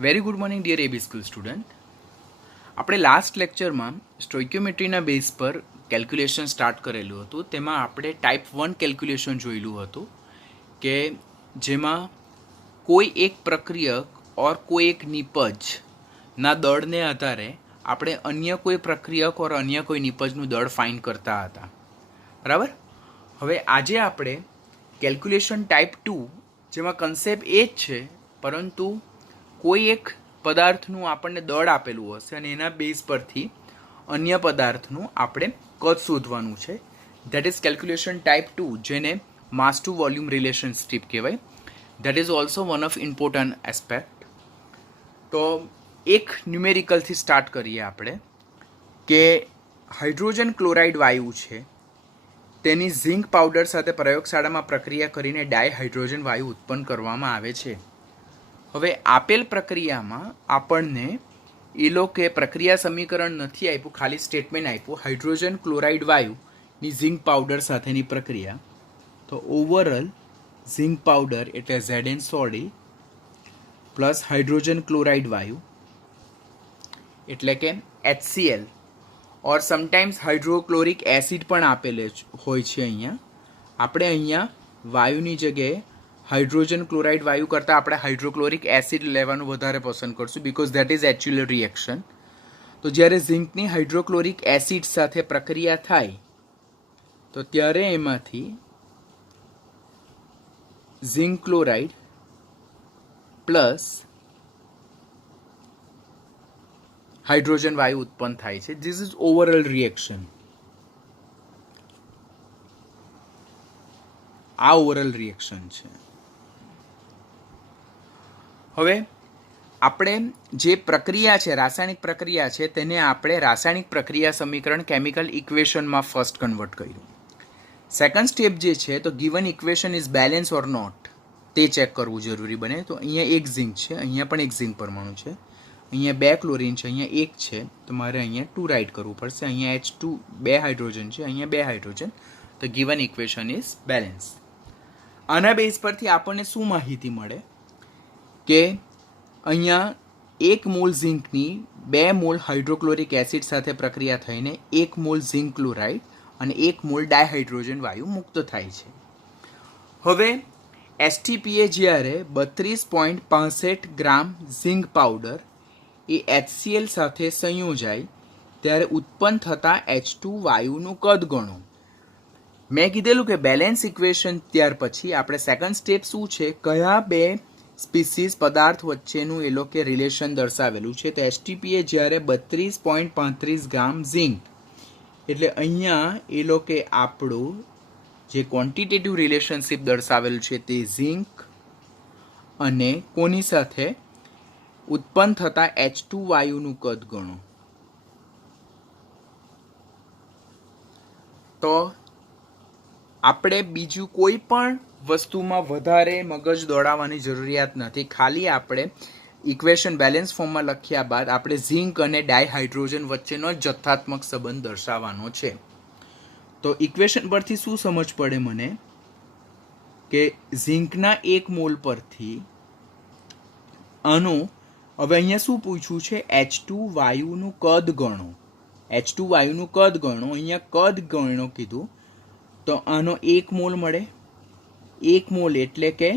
Very good morning dear AB school student. આપણે last લેક્ચરમાં સ્ટોઇક્યોમેટ્રીના બેઝ પર કેલ્ક્યુલેશન સ્ટાર્ટ કરેલું હતું. તેમાં આપણે ટાઈપ 1 કેલ્ક્યુલેશન જોયેલું હતું કે જેમાં કોઈ એક પ્રક્રિયક ઓર કોઈ એક નિપજના દળને આધારે આપણે અન્ય કોઈ પ્રક્રિયક ઓર અન્ય કોઈ નિપજનું દળ ફાઇન્ડ કરતા હતા. બરાબર. હવે આજે આપણે કેલ્ક્યુલેશન ટાઈપ 2 જેમાં કન્સેપ્ટ એ જ છે, પરંતુ કોઈ એક પદાર્થનું આપણને દળ આપેલું હશે અને એના બેઝ પરથી અન્ય પદાર્થનું આપણે કદ શોધવાનું છે. ધેટ ઇઝ કેલ્ક્યુલેશન ટાઈપ 2, જેને માસ ટુ વોલ્યુમ રિલેશનશિપ કહેવાય. That is also one of important aspect. તો એક ન્યુમેરિકલથી સ્ટાર્ટ કરીએ આપણે કે હાઇડ્રોજન ક્લોરાઇડ વાયુ છે તેની ઝિંક પાવડર સાથે પ્રયોગશાળામાં પ્રક્રિયા કરીને ડાયહાઇડ્રોજન વાયુ ઉત્પન્ન કરવામાં આવે છે. હવે આપેલ પ્રક્રિયામાં આપણને એ લોકોએ પ્રક્રિયા સમીકરણ નથી આપ્યું, ખાલી સ્ટેટમેન્ટ આપ્યું હાઇડ્રોજન ક્લોરાઇડ વાયુની ઝિંક પાવડર સાથેની પ્રક્રિયા. તો ઓવરઓલ ઝિંક પાવડર એટલે ZN સોડી પ્લસ હાઇડ્રોજન ક્લોરાઇડ વાયુ એટલે કે HCl ઓર સમટાઈમ્સ હાઇડ્રોક્લોરિક એસિડ પણ આપેલે હોય છે. આપણે અહીંયા વાયુની જગ્યાએ હાઇડ્રોજન ક્લોરાઇડ વાયુ કરતાં આપણે હાઇડ્રોક્લોરિક એસિડ લેવાનું વધારે પસંદ કરશું, because that is actual reaction. તો જ્યારે ઝિંકની હાઇડ્રોક્લોરિક એસિડ સાથે પ્રક્રિયા થાય તો ત્યારે એમાંથી ઝિંક ક્લોરાઇડ પ્લસ હાઇડ્રોજન વાયુ ઉત્પન્ન થાય છે. This is overall reaction. આ ઓવરઓલ રિએક્શન છે. હવે આપણે જે પ્રક્રિયા છે, રાસાયણિક પ્રક્રિયા છે, તેને આપણે રાસાયણિક પ્રક્રિયા સમીકરણ કેમિકલ ઇક્વેશનમાં ફર્સ્ટ કન્વર્ટ કર્યું. સેકન્ડ સ્ટેપ જે છે, તો given equation is balance or not તે ચેક કરવું જરૂરી બને. તો અહીંયા એક ઝિંક છે, અહીંયા પણ એક ઝિંક પરમાણુ છે, અહીંયા 2 ક્લોરીન છે, અહીંયા 1 છે, તો મારે અહીંયા 2 રાઇટ કરવું પડશે. અહીંયા H2 2 હાઇડ્રોજન છે, અહીંયા 2 હાઇડ્રોજન. તો ગિવન ઇક્વેશન ઇઝ બેલેન્સ. આના બેઝ પરથી આપણને શું માહિતી મળે કે અહીંયા 1 મોલ ઝિંકની 2 મોલ હાઇડ્રોક્લોરિક એસિડ સાથે પ્રક્રિયા થઈને 1 મોલ ઝિંક ક્લોરાઇડ અને 1 મોલ ડાયહાઇડ્રોજન વાયુ મુક્ત થાય છે. હવે STPA જ્યારે 32.65 ગ્રામ ઝિંક પાવડર એ HCl સાથે સંયોજાય ત્યારે ઉત્પન્ન થતા H2 વાયુનું કદ ગણો. મેં કીધેલું કે બેલેન્સ ઇક્વેશન ત્યાર પછી આપણે સેકન્ડ સ્ટેપ શું છે, કયા બે સ્પીસીસ પદાર્થ વચ્ચેનું એ લોકો રિલેશન દર્શાવેલું છે. તો STPA જ્યારે 32.35 ગ્રામ ઝિંક એટલે અહીંયા એ લોકો આપણું જે ક્વોન્ટિટેટિવ રિલેશનશિપ દર્શાવેલું છે તે ઝિંક અને કોની સાથે ઉત્પન્ન થતા H2 વાયુનું કદ ગણો. તો આપણે બીજું કોઈ પણ વસ્તુમાં વધારે મગજ દોડાવવાની જરૂરિયાત નથી. ખાલી આપણે ઇક્વેશન બેલેન્સ ફોર્મમાં લખ્યા બાદ આપણે ઝિંક અને ડાયહાઇડ્રોજન વચ્ચેનો જથ્થાત્મક સંબંધ દર્શાવવાનો છે. તો ઇક્વેશન પરથી શું સમજ પડે મને કે ઝિંકના 1 મોલ પરથી આનું હવે અહીંયા શું પૂછ્યું છે, H2 વાયુનું કદ ગણો. H2 વાયુનું કદ ગણો. અહીંયા કદ ગણો કીધું તો આનો 1 મોલ મળે. 1 મોલ એટલે કે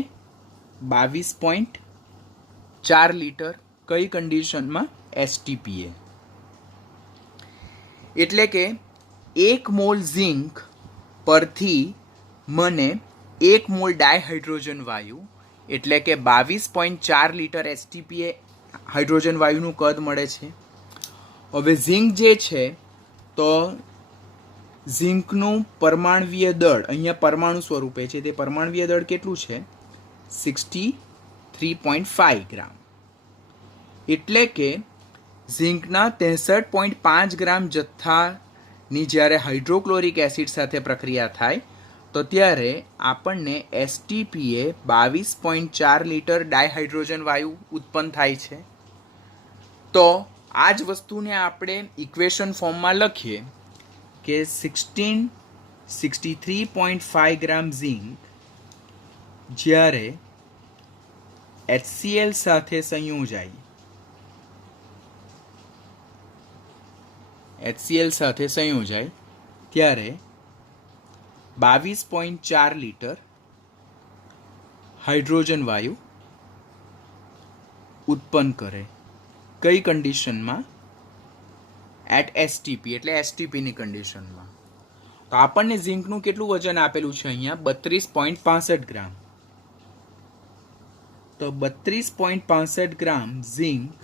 22.4 લીટર. કઈ કન્ડિશનમાં? STPA. એટલે કે 1 મોલ ઝિંક પરથી મને 1 મોલ ડાયહાઇડ્રોજન વાયુ એટલે કે 22.4 લીટર STPA હાઇડ્રોજન વાયુનું કદ મળે છે. હવે ઝિંક જે છે તો ઝિંકનું પરમાણવીય દળ અહીંયા પરમાણુ સ્વરૂપે છે. તે પરમાણવીય દળ કેટલું છે? 63.5 ગ્રામ. એટલે કે ઝિંકના 63.5 ગ્રામ જથ્થાની જ્યારે હાઇડ્રોક્લોરિક એસિડ સાથે પ્રક્રિયા થાય તો ત્યારે આપણને STPA 22.4 લીટર ડાયહાઇડ્રોજન વાયુ ઉત્પન્ન થાય છે. તો આ જ વસ્તુને આપણે ઇક્વેશન ફોર્મમાં લખીએ કે 63.5 ગ્રામ ઝિંક જ્યારે HCl સાથે સંયોજાય HCl સાથે સંયોજાય ત્યારે 22.4 લીટર હાઇડ્રોજન વાયુ ઉત્પન્ન કરે. કઈ કન્ડિશનમાં? એટ STP, એટલે STPની કન્ડિશનમાં. તો આપણને ઝીંકનું કેટલું વજન આપેલું છે અહીંયા? 32.65 ગ્રામ. તો 32.65 ગ્રામ ઝીંક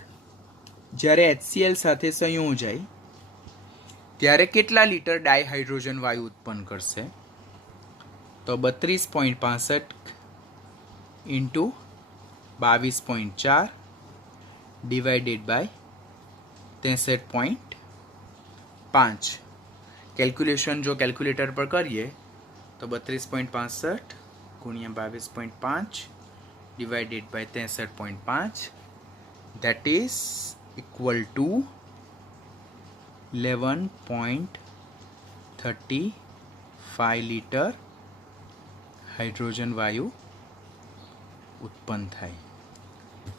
જ્યારે HCl સાથે સંયોજાય ત્યારે કેટલા લીટર ડાયહાઇડ્રોજન વાયુ ઉત્પન્ન કરશે? તો 32.65 ઇન્ટુ 22.4 ડિવાઇડેડ બાય 63.5. કેલ્ક્યુલેશન જો કેલ્ક્યુલેટર પર કરીએ તો 32.65 ગુણ્યા 22.5 divided by 63.5, that is equal to 11.35 litre hydrogen વાયુ ઉત્પન્ન થાય.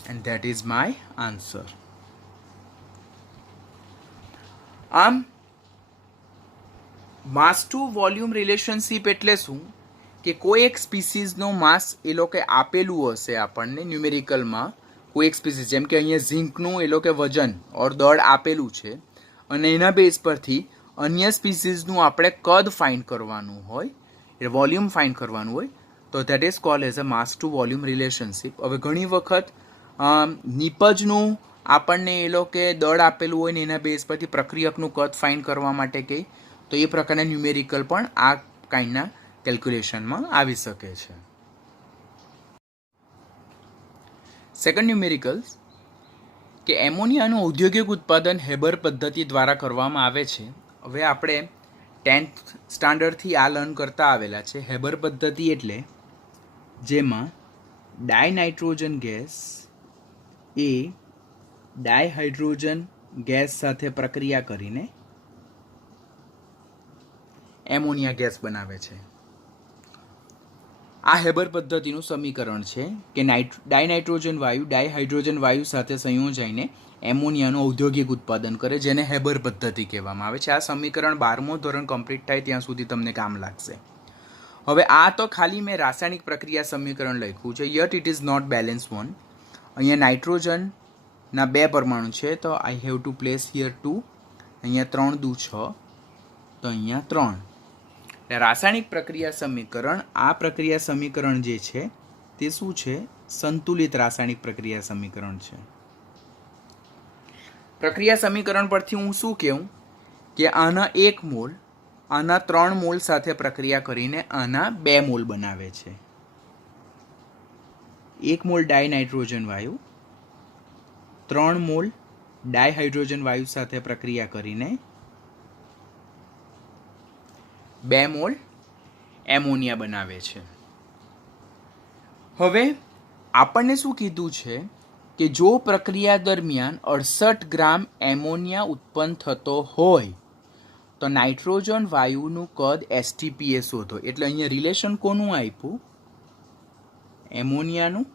and that is my answer. આમ માસ ટુ વોલ્યુમ રિલેશનશિપ એટલે શું કે કોઈ એક સ્પીસીઝનો માસ એ લોકો આપેલું હશે આપણને ન્યુમેરિકલમાં, કોઈ એક સ્પીસીઝ, જેમ કે અહીંયા ઝીંકનું એ લોકો વજન ઓર દળ આપેલું છે અને એના બેઝ પરથી અન્ય સ્પીસીઝનું આપણે કદ ફાઇન્ડ કરવાનું હોય, એ વોલ્યુમ ફાઇન્ડ કરવાનું હોય, તો that is called as a mass to volume relationship. હવે ઘણી વખત નિપજનું આપણને એ લોકો દળ આપેલું હોય ને એના બેઝ પરથી પ્રક્રિયકનું કદ ફાઇન્ડ કરવા માટે કહે, તો એ પ્રકારના ન્યુમેરિકલ પણ આ કાઇન્ડના કેલ્ક્યુલેશનમાં આવી શકે છે. સેકન્ડ ન્યુમેરિકલ્સ કે એમોનિયાનું ઔદ્યોગિક ઉત્પાદન હેબર પદ્ધતિ દ્વારા કરવામાં આવે છે. હવે આપણે 10th સ્ટાન્ડર્ડથી આ લર્ન કરતા આવેલા છે. હેબર પદ્ધતિ એટલે જેમાં ડાયનાઇટ્રોજન ગેસ એ ડાયહાઇડ્રોજન ગેસ સાથે પ્રક્રિયા કરીને એમોનિયા ગેસ બનાવે છે. આ હેબર પદ્ધતિનું સમીકરણ છે કે ડાયનાઇટ્રોજન વાયુ ડાયહાઇડ્રોજન વાયુ સાથે સંયોજાઈને એમોનિયાનું ઔદ્યોગિક ઉત્પાદન કરે, જેને હેબર પદ્ધતિ કહેવામાં આવે છે. આ સમીકરણ 12મું ધોરણ કમ્પ્લીટ થાય ત્યાં સુધી તમને કામ લાગશે. હવે આ તો ખાલી મેં રાસાયણિક પ્રક્રિયા સમીકરણ લખ્યું છે, yet it is not balance one. અહીંયા નાઇટ્રોજનના 2 પરમાણુ છે, તો I have to place here 2. અહીંયા 3 દુ 6, તો અહીંયા 3. એટલે રાસાયણિક પ્રક્રિયા સમીકરણ, આ પ્રક્રિયા સમીકરણ જે છે તે શું છે? સંતુલિત રાસાયણિક પ્રક્રિયા સમીકરણ છે. પ્રક્રિયા સમીકરણ પરથી હું શું કહું કે આના 1 મોલ આના 3 મોલ સાથે પ્રક્રિયા કરીને આના 2 મોલ બનાવે છે. 1 મોલ ડાયનાઇટ્રોજન વાયુ 3 મોલ ડાયહાઇડ્રોજન વાયુ સાથે પ્રક્રિયા કરીને 2 મોલ એમોનિયા બનાવે છે. હવે આપણને શું કીધું છે કે જો પ્રક્રિયા દરમિયાન 68 ગ્રામ એમોનિયા ઉત્પન્ન થતો હોય તો નાઇટ્રોજન વાયુનું કદ STPA શોધો. એટલે અહીંયા રિલેશન કોનું આપ્યું? એમોનિયાનું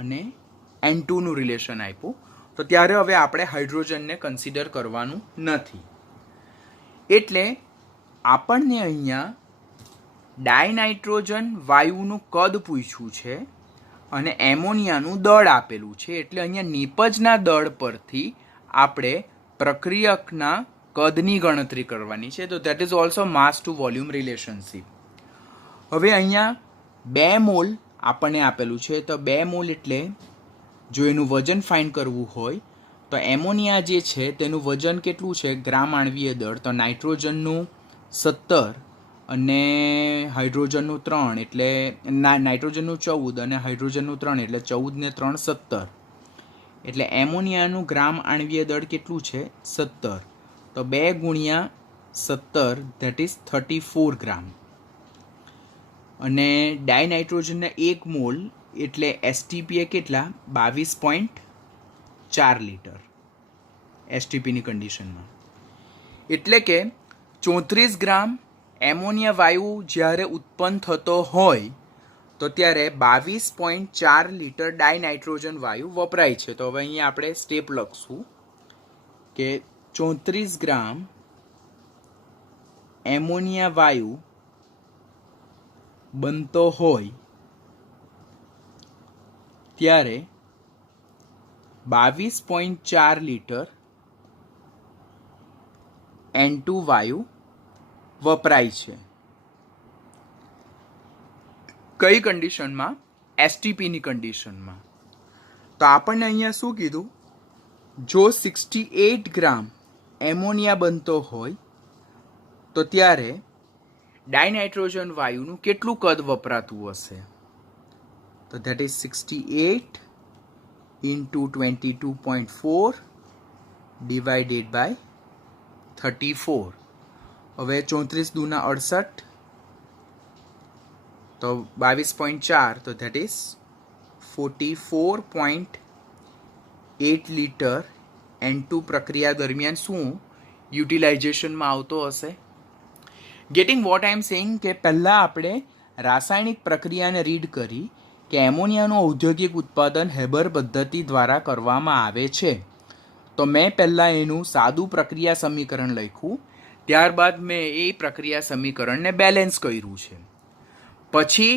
અને N2નું રિલેશન આપ્યું. તો ત્યારે હવે આપણે હાઇડ્રોજનને કન્સિડર કરવાનું નથી. એટલે આપણને અહીંયા ડાયનાઇટ્રોજન વાયુનું કદ પૂછ્યું છે અને એમોનિયાનું દળ આપેલું છે. એટલે અહીંયા નિપજના દળ પરથી આપણે પ્રક્રિયકના કદની ગણતરી કરવાની છે. તો that is also mass to volume relationship. હવે અહીંયા 2 મોલ આપણને આપેલું છે, તો 2 મોલ એટલે જો એનું વજન ફાઇન્ડ કરવું હોય તો એમોનિયા જે છે તેનું વજન કેટલું છે? ગ્રામ આણ્વીય દળ. તો નાઇટ્રોજનનું 17 અને હાઇડ્રોજનનું 3 એટલે નાઇટ્રોજનનું 14 અને હાઇડ્રોજનનું 3 એટલે 14 ને 3 17. એટલે એમોનિયાનું ગ્રામ આણ્વીય દળ કેટલું છે? 17. તો 2 ગુણ્યા 17 ધેટ ઇઝ 34 ગ્રામ. અને ડાયનાઇટ્રોજનના 1 મોલ એટલે STPA કેટલા? 22.4 લીટર STPની કન્ડિશનમાં. એટલે કે 34 ગ્રામ એમોનિયા વાયુ જ્યારે ઉત્પન્ન થતો હોય તો ત્યારે 22.4 લીટર ડાયનાઇટ્રોજન વાયુ વપરાય છે. તો હવે અહીંયા આપણે સ્ટેપ લખશું કે 34 ગ્રામ એમોનિયા વાયુ બનતો હોય ત્યારે 22.4 લીટર N2 વાયુ વપરાય છે. કઈ કન્ડિશનમાં? એસટીપીની કન્ડિશનમાં. તો આપણને અહીંયા શું કીધું? જો 68 ગ્રામ એમોનિયા બનતો હોય તો ત્યારે ડાયનાઇટ્રોજન વાયુનું કેટલું કદ વપરાતું હશે? તો that is 68 into 22.4 divided by 34. હવે 34 દૂના 68, તો 22.4, તો ધેટ ઇઝ 44.8 લીટર N2 પ્રક્રિયા દરમિયાન શું યુટિલાઇઝેશનમાં આવતો હશે? Getting what I am saying કે પહેલાં આપણે રાસાયણિક પ્રક્રિયાને રીડ કરી કે એમોનિયાનું ઔદ્યોગિક ઉત્પાદન હેબર પદ્ધતિ દ્વારા કરવામાં આવે છે. તો મેં પહેલાં એનું સાદું પ્રક્રિયા સમીકરણ લખ્યું, ત્યારબાદ મેં એ પ્રક્રિયા સમીકરણને બેલેન્સ કર્યું છે. પછી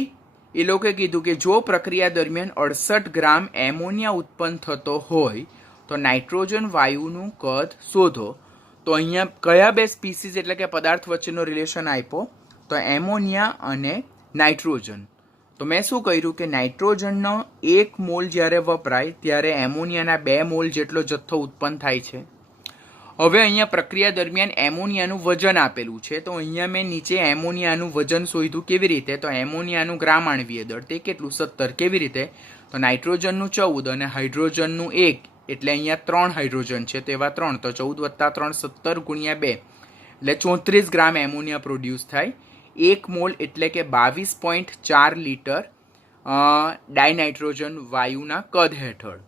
એ લોકોએ કીધું કે જો પ્રક્રિયા દરમિયાન 68 ગ્રામ એમોનિયા ઉત્પન્ન થતો હોય તો નાઇટ્રોજન વાયુનું કદ શોધો. તો અહીંયા કયા બે સ્પીસીસ એટલે કે પદાર્થ વચ્ચેનો રિલેશન આપ્યો? તો એમોનિયા અને નાઇટ્રોજન. તો મેં શું કર્યું કે નાઇટ્રોજનનો 1 મોલ જ્યારે વપરાય ત્યારે એમોનિયાના 2 મોલ જેટલો જથ્થો ઉત્પન્ન થાય છે. હવે અહીંયા પ્રક્રિયા દરમિયાન એમોનિયાનું વજન આપેલું છે, તો અહીંયા મેં નીચે એમોનિયાનું વજન શોધ્યું. કેવી રીતે? તો એમોનિયાનું ગ્રામ આણવીય દળ તે કેટલું? 17. કેવી રીતે? તો નાઇટ્રોજનનું 14 અને હાઇડ્રોજનનું 1, એટલે અહીંયા 3 હાઇડ્રોજન છે તો એવા 3, તો 14 + 3 17 × 2 એટલે 34 ગ્રામ એમોનિયા પ્રોડ્યુસ થાય. 1 મોલ એટલે કે 22.4 લીટર ડાયનાઇટ્રોજન વાયુના કદ હેઠળ.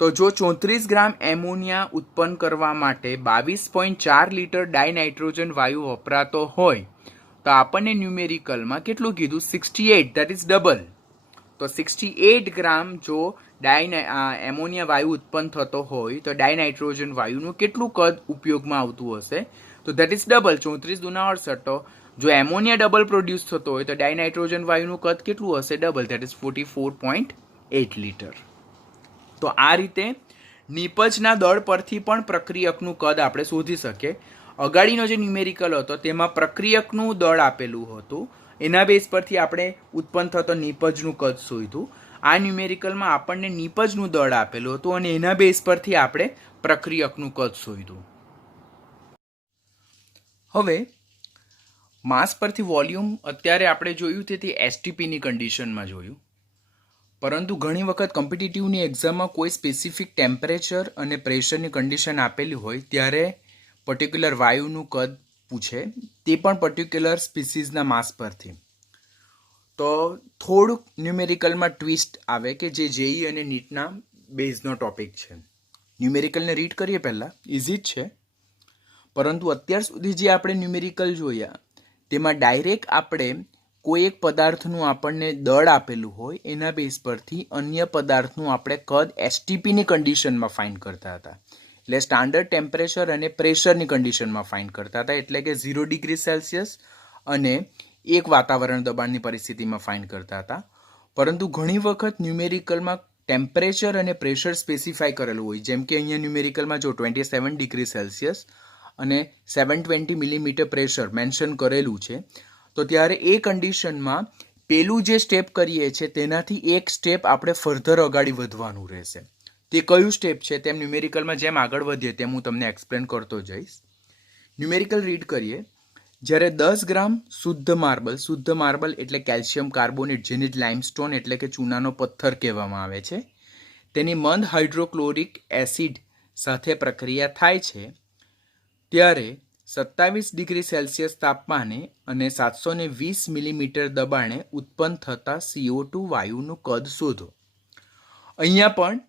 તો જો 34 ગ્રામ એમોનિયા ઉત્પન્ન કરવા માટે 22.4 લીટર ડાયનાઇટ્રોજન વાયુ વપરાતો હોય તો આપણને ન્યુમેરિકલમાં કેટલું કીધું? 68, દેટ ઇઝ ડબલ. તો 68 ગ્રામ જો એમોનિયા વાયુ ઉત્પન્ન થતો હોય તો ડાયનાઇટ્રોજન વાયુનું કેટલું કદ ઉપયોગમાં આવતું હશે? તો દેટ ઇઝ ડબલ. 34 દૂના 68. તો જો એમોનિયા ડબલ પ્રોડ્યુસ થતો હોય તો ડાયનાઇટ્રોજન વાયુનું કદ કેટલું હશે? Double, that is 44.8 litre. તો આ રીતે નિપજના દળ પરથી પણ પ્રક્રિયકનું કદ આપણે શોધી શકીએ. અગાડીનો જે ન્યુમેરિકલ હતો તેમાં પ્રક્રિયકનું દળ આપેલું હતું, એના બેઝ પરથી આપણે ઉત્પન્ન થતો નિપજનું કદ શોધ્યું. આ ન્યુમેરિકલમાં આપણને નિપજનું દળ આપેલું હતું અને એના બેઝ પરથી આપણે પ્રક્રિયકનું કદ શોધ્યું. હવે માસ પરથી વોલ્યુમ અત્યારે આપણે જોયું તે એસટીપીની કન્ડિશનમાં જોયું, પરંતુ ઘણી વખત કોમ્પિટિટિવની એક્ઝામમાં કોઈ સ્પેસિફિક ટેમ્પરેચર અને પ્રેશરની કન્ડિશન આપેલી હોય ત્યારે પર્ટિક્યુલર વાયુનું કદ પૂછે, તે પણ પર્ટિક્યુલર સ્પીસીઝના માસ પરથી. તો થોડુંક ન્યુમેરિકલમાં ટ્વિસ્ટ આવે કે જે જેઈ અને નીટના બેઝનો ટોપિક છે. ન્યુમેરિકલને રીડ કરીએ પહેલાં, ઇઝી જ છે, પરંતુ અત્યાર સુધી જે આપણે ન્યુમેરિકલ જોયા તેમાં ડાયરેક્ટ આપણે કોઈ એક પદાર્થનું આપણને દળ આપેલું હોય એના બેઝ પરથી અન્ય પદાર્થનું આપણે કદ એસટીપીની કન્ડિશનમાં ફાઇન્ડ કરતા હતા. એટલે સ્ટાન્ડર્ડ ટેમ્પરેચર અને પ્રેશરની કન્ડિશનમાં ફાઇન્ડ કરતા હતા, એટલે કે 0 ડિગ્રી સેલ્સિયસ અને 1 વાતાવરણ દબાણની પરિસ્થિતિમાં ફાઇન્ડ કરતા હતા. પરંતુ ઘણી વખત ન્યુમેરિકલમાં ટેમ્પરેચર અને પ્રેશર સ્પેસિફાય કરેલું હોય, જેમ કે અહીંયા ન્યુમેરિકલમાં જો 27 ડિગ્રી સેલ્સિયસ અને 720 મિલીમીટર પ્રેશર મેન્શન કરેલું છે, તો ત્યારે એ કન્ડિશનમાં પેલું જે સ્ટેપ કરીએ છીએ તેનાથી એક સ્ટેપ આપણે ફર્ધર અગાડી વધવાનું રહેશે. તે કયું સ્ટેપ છે તેમ ન્યુમેરિકલમાં જેમ આગળ વધીએ તેમ હું તમને એક્સપ્લેન કરતો જઈશ. ન્યુમેરિકલ રીડ કરીએ. જ્યારે 10 ગ્રામ શુદ્ધ માર્બલ એટલે કેલ્શિયમ કાર્બોનેટ, જેને જ લાઇમસ્ટોન એટલે કે ચૂનાનો પથ્થર કહેવામાં આવે છે, તેની મંદ હાઇડ્રોક્લોરિક એસિડ સાથે પ્રક્રિયા થાય છે ત્યારે 27 ડિગ્રી સેલ્સિયસ તાપમાને અને 720 મિલીમીટર દબાણે ઉત્પન્ન થતા CO2 વાયુનું કદ શોધો. અહીંયા પણ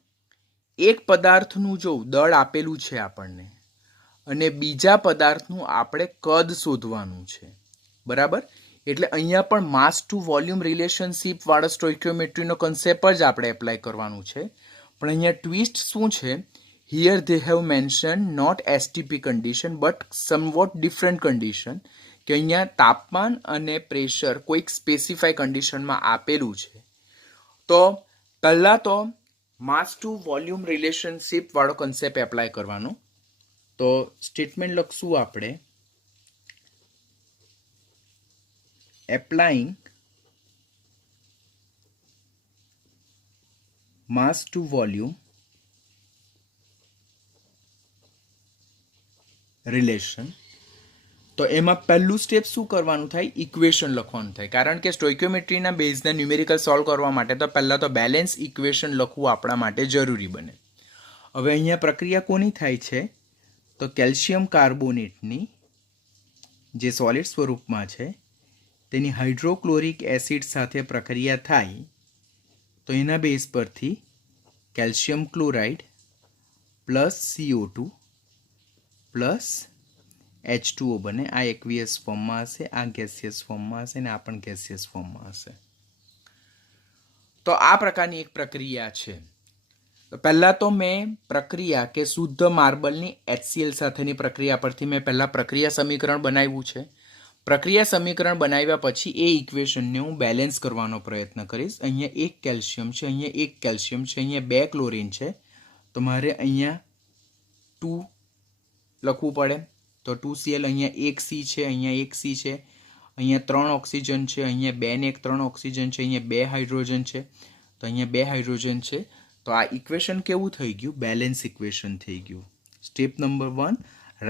એક પદાર્થનું જો દળ આપેલું છે આપણને અને બીજા પદાર્થનું આપણે કદ શોધવાનું છે, બરાબર? એટલે અહીંયા પણ માસ ટુ વોલ્યુમ રિલેશનશીપ વાળો સ્ટોઇકિયોમેટ્રીનો કન્સેપ્ટ જ આપણે એપ્લાય કરવાનું છે. પણ અહીંયા ટ્વિસ્ટ શું છે here they have mentioned not STP condition but somewhat different condition કે અહીંયા તાપમાન અને પ્રેશર કોઈક સ્પેસિફાઈ કન્ડિશનમાં આપેલું છે. તો પહેલાં તો માસ ટુ વોલ્યુમ રિલેશનશિપ વાળો કન્સેપ્ટ એપ્લાય કરવાનો. તો સ્ટેટમેન્ટ લખશું આપણે applying mass to volume relation. તો એમાં પહેલું સ્ટેપ શું કરવાનું થાય? ઇક્વેશન લખવાનું થાય. કારણ કે સ્ટોઇક્યોમેટ્રીના બેઝને ન્યુમેરિકલ સોલ્વ કરવા માટે તો પહેલાં તો બેલેન્સ ઇક્વેશન લખવું આપણા માટે જરૂરી બને. હવે અહીંયા પ્રક્રિયા કોની થાય છે? તો કેલ્શિયમ કાર્બોનેટની જે સોલિડ સ્વરૂપમાં છે તેની હાઇડ્રોક્લોરિક એસિડ સાથે પ્રક્રિયા થાય તો એના બેઝ પરથી calcium chloride plus CO2 plus H2O બને. આ એક્વિયસ ફોર્મમાં હશે, આ ગેસિયસ ફોર્મમાં હશે ને આ પણ ગેસિયસ ફોર્મમાં હશે. તો આ પ્રકારની એક પ્રક્રિયા છે. તો પહેલાં તો મેં પ્રક્રિયા કે શુદ્ધ માર્બલની HCl સાથેની પ્રક્રિયા પરથી મેં પહેલાં પ્રક્રિયા સમીકરણ બનાવ્યું છે. પ્રક્રિયા સમીકરણ બનાવ્યા પછી એ ઇક્વેશનને હું બેલેન્સ કરવાનો પ્રયત્ન કરીશ. અહીંયા એક કેલ્શિયમ છે, અહીંયા એક કેલ્શિયમ છે, અહીંયા 2 ક્લોરીન છે. તો મારે અહીંયા 2 લખવું પડે. તો 2Cl, અહીંયા 1 C છે, અહીંયા 1 C છે, અહીંયા 3 ઓક્સિજન છે, અહીંયા 2 ને 1 3 ઓક્સિજન છે, અહીંયા 2 હાઇડ્રોજન છે, તો અહીંયા 2 હાઇડ્રોજન છે. તો આ ઇક્વેશન કેવું થઈ ગયું? બેલેન્સ ઇક્વેશન થઈ ગયું. Step number 1,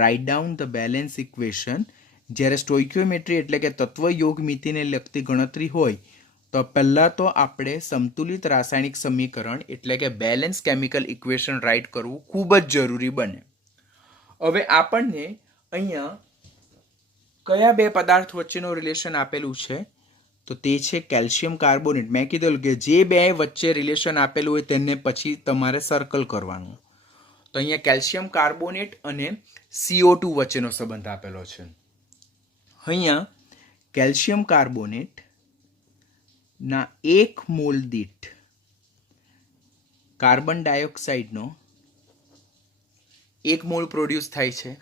write down the balance equation. જ્યારે સ્ટોઇક્યોમેટ્રી એટલે કે તત્વયોગ મિતિને લગતી ગણતરી હોય તો પહેલાં તો આપણે સંતુલિત રાસાયણિક સમીકરણ એટલે કે બેલેન્સ કેમિકલ ઇક્વેશન રાઇટ કરવું ખૂબ જ જરૂરી બને. હવે આપણને અહીંયા કયા બે પદાર્થ વચ્ચેનો રિલેશન આપેલું છે? તો તે છે કેલ્શિયમ કાર્બોનેટ. મેં કીધું કે જે બે વચ્ચે રિલેશન આપેલું હોય તેને પછી તમારે સર્કલ કરવાનું. તો અહીંયા કેલ્શિયમ કાર્બોનેટ અને CO2 વચ્ચેનો સંબંધ આપેલો છે. અહીંયા કેલ્શિયમ કાર્બોનેટના 1 મોલ દીઠ કાર્બન ડાયોક્સાઇડનો 1 મોલ પ્રોડ્યુસ થાય છે.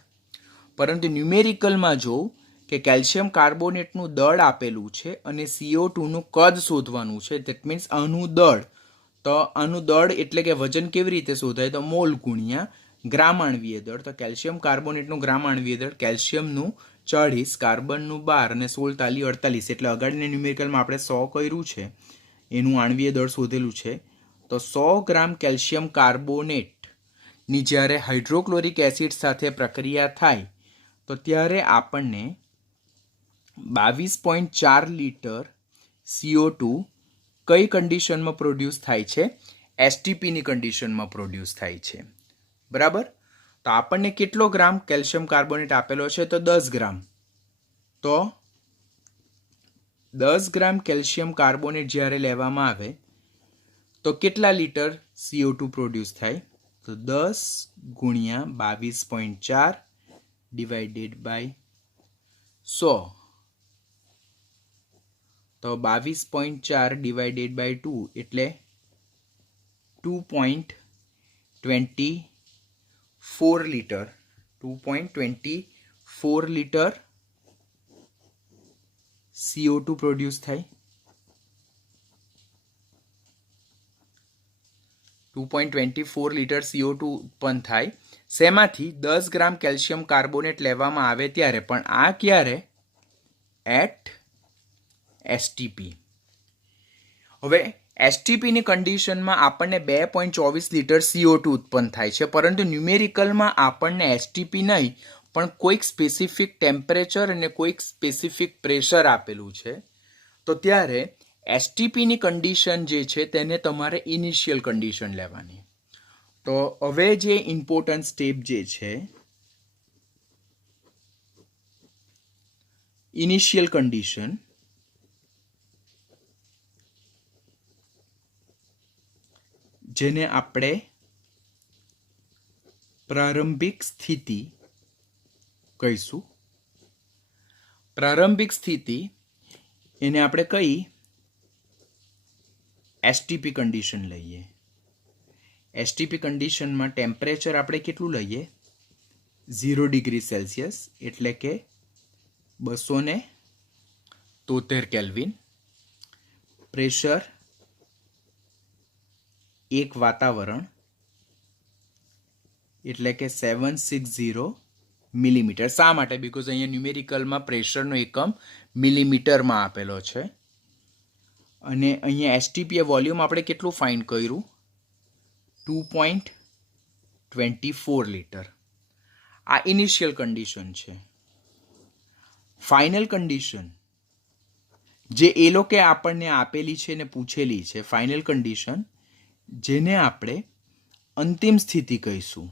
પરંતુ ન્યુમેરિકલમાં જો કે કેલ્શિયમ કાર્બોનેટનું દળ આપેલું છે અને CO2નું કદ શોધવાનું છે. દેટ મીન્સ આનું દળ. તો આનું દળ એટલે કે વજન કેવી રીતે શોધાય? તો મોલ ગુણ્યા ગ્રામાણવીય દળ. તો કેલ્શિયમ કાર્બોનેટનું ગ્રામાણવીય દળ કેલ્શિયમનું 40, કાર્બનનું 12 અને 16 તાલી 48. એટલે અગાડીના ન્યુમેરિકલમાં આપણે 100 કર્યું છે, એનું આણવીય દળ શોધેલું છે. તો 100 ગ્રામ કેલ્શિયમ કાર્બોનેટની જ્યારે હાઇડ્રોક્લોરિક એસિડ સાથે પ્રક્રિયા થાય તો ત્યારે આપણને 22.4 લીટર CO2 કઈ કન્ડિશનમાં પ્રોડ્યુસ થાય છે? STPની કન્ડિશનમાં પ્રોડ્યુસ થાય છે. બરાબર. તો આપણને કેટલો ગ્રામ કેલ્શિયમ કાર્બોનેટ આપેલો છે? તો 10 ગ્રામ. તો 10 ગ્રામ કેલ્શિયમ કાર્બોનેટ જ્યારે લેવામાં આવે તો કેટલા લીટર CO2 પ્રોડ્યુસ થાય? તો 10 ગુણ્યા 22.4 ડિવાઇડેડ બાય 100. તો 22.4 ડિવાઇડેડ બાય 2 એટલે 2.24 લીટર. 2.24 લીટર CO2 પ્રોડ્યુસ થાય. 2.24 લીટર CO2 ઉત્પન્ન થાય. શેમાંથી? 10 ગ્રામ કેલ્શિયમ કાર્બોનેટ લેવામાં આવે ત્યારે. પણ આ ક્યારે? At STP. હવે STPની કન્ડિશનમાં આપણને 2.24 લીટર CO2 ઉત્પન્ન થાય છે. પરંતુ ન્યુમેરિકલમાં આપણને STP નહીં પણ કોઈક સ્પેસિફિક ટેમ્પરેચર અને કોઈક સ્પેસિફિક પ્રેશર આપેલું છે. તો ત્યારે STPની કન્ડિશન જે છે તેને તમારે ઇનિશિયલ કન્ડિશન લેવાની. તો હવે જે ઇમ્પોર્ટન્ટ સ્ટેપ જે છે ઇનિશિયલ કન્ડિશન, જેને આપણે પ્રારંભિક સ્થિતિ કહીશું. પ્રારંભિક સ્થિતિ એને આપણે કઈ STP કન્ડિશન લઈએ. એસટીપી કન્ડિશનમાં ટેમ્પરેચર આપણે કેટલું લઈએ 0 ડિગ્રી સેલ્સિયસ એટલે કે 273 કેલ્વિન. પ્રેશર એક વાતાવરણ એટલે કે 760 મિલીમીટર. શા માટે? બિકોઝ અહીંયા ન્યુમેરિકલમાં પ્રેશરનો એકમ મિલીમીટરમાં આપેલો છે. અને અહીંયા એસટીપી વોલ્યુમ આપણે કેટલું ફાઇન્ડ કર્યું 2.24 લીટર. આ ઇનિશિયલ કન્ડિશન છે. ફાઇનલ કન્ડિશન જે એ લોકોએ આપણને આપેલી છે ને પૂછેલી છે, ફાઇનલ કન્ડિશન જેને આપણે અંતિમ સ્થિતિ કહીશું,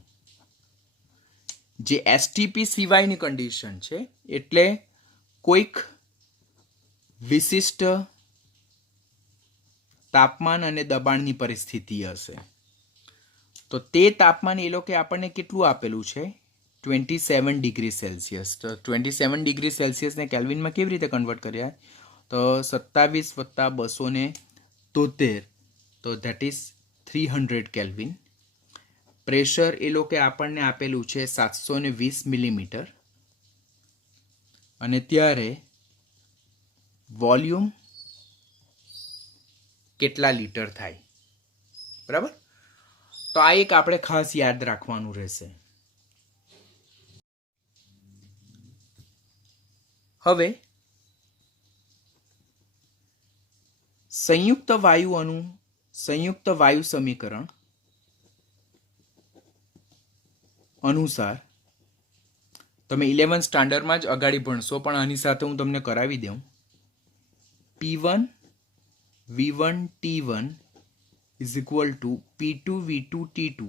જે એસટીપી સિવાયની કન્ડિશન છે, એટલે કોઈક વિશિષ્ટ તાપમાન અને દબાણની પરિસ્થિતિ હશે. તો તે તાપમાન એ લોકોએ આપણને કેટલું આપેલું છે 27 ડિગ્રી સેલ્સિયસ. તો 27 ડિગ્રી સેલ્સિયસને કેલ્વિનમાં કેવી રીતે કન્વર્ટ કર્યા? તો 27 + 273, તો ધેટ ઇઝ 300 કેલ્વિન. પ્રેશર એ લોકોએ આપણને આપેલું છે 720 મિલીમીટર. અને ત્યારે વોલ્યુમ કેટલા લીટર થાય? બરાબર. તો આ એક આપણે ખાસ યાદ રાખવાનું રહેશે. હવે સંયુક્ત વાયુ સમીકરણ અનુસાર તમે 11 સ્ટાન્ડર્ડમાં જ અગાડી ભણશો, પણ આની સાથે હું તમને કરાવી દઉં. P1 V1 T1 = P2 V2 T2.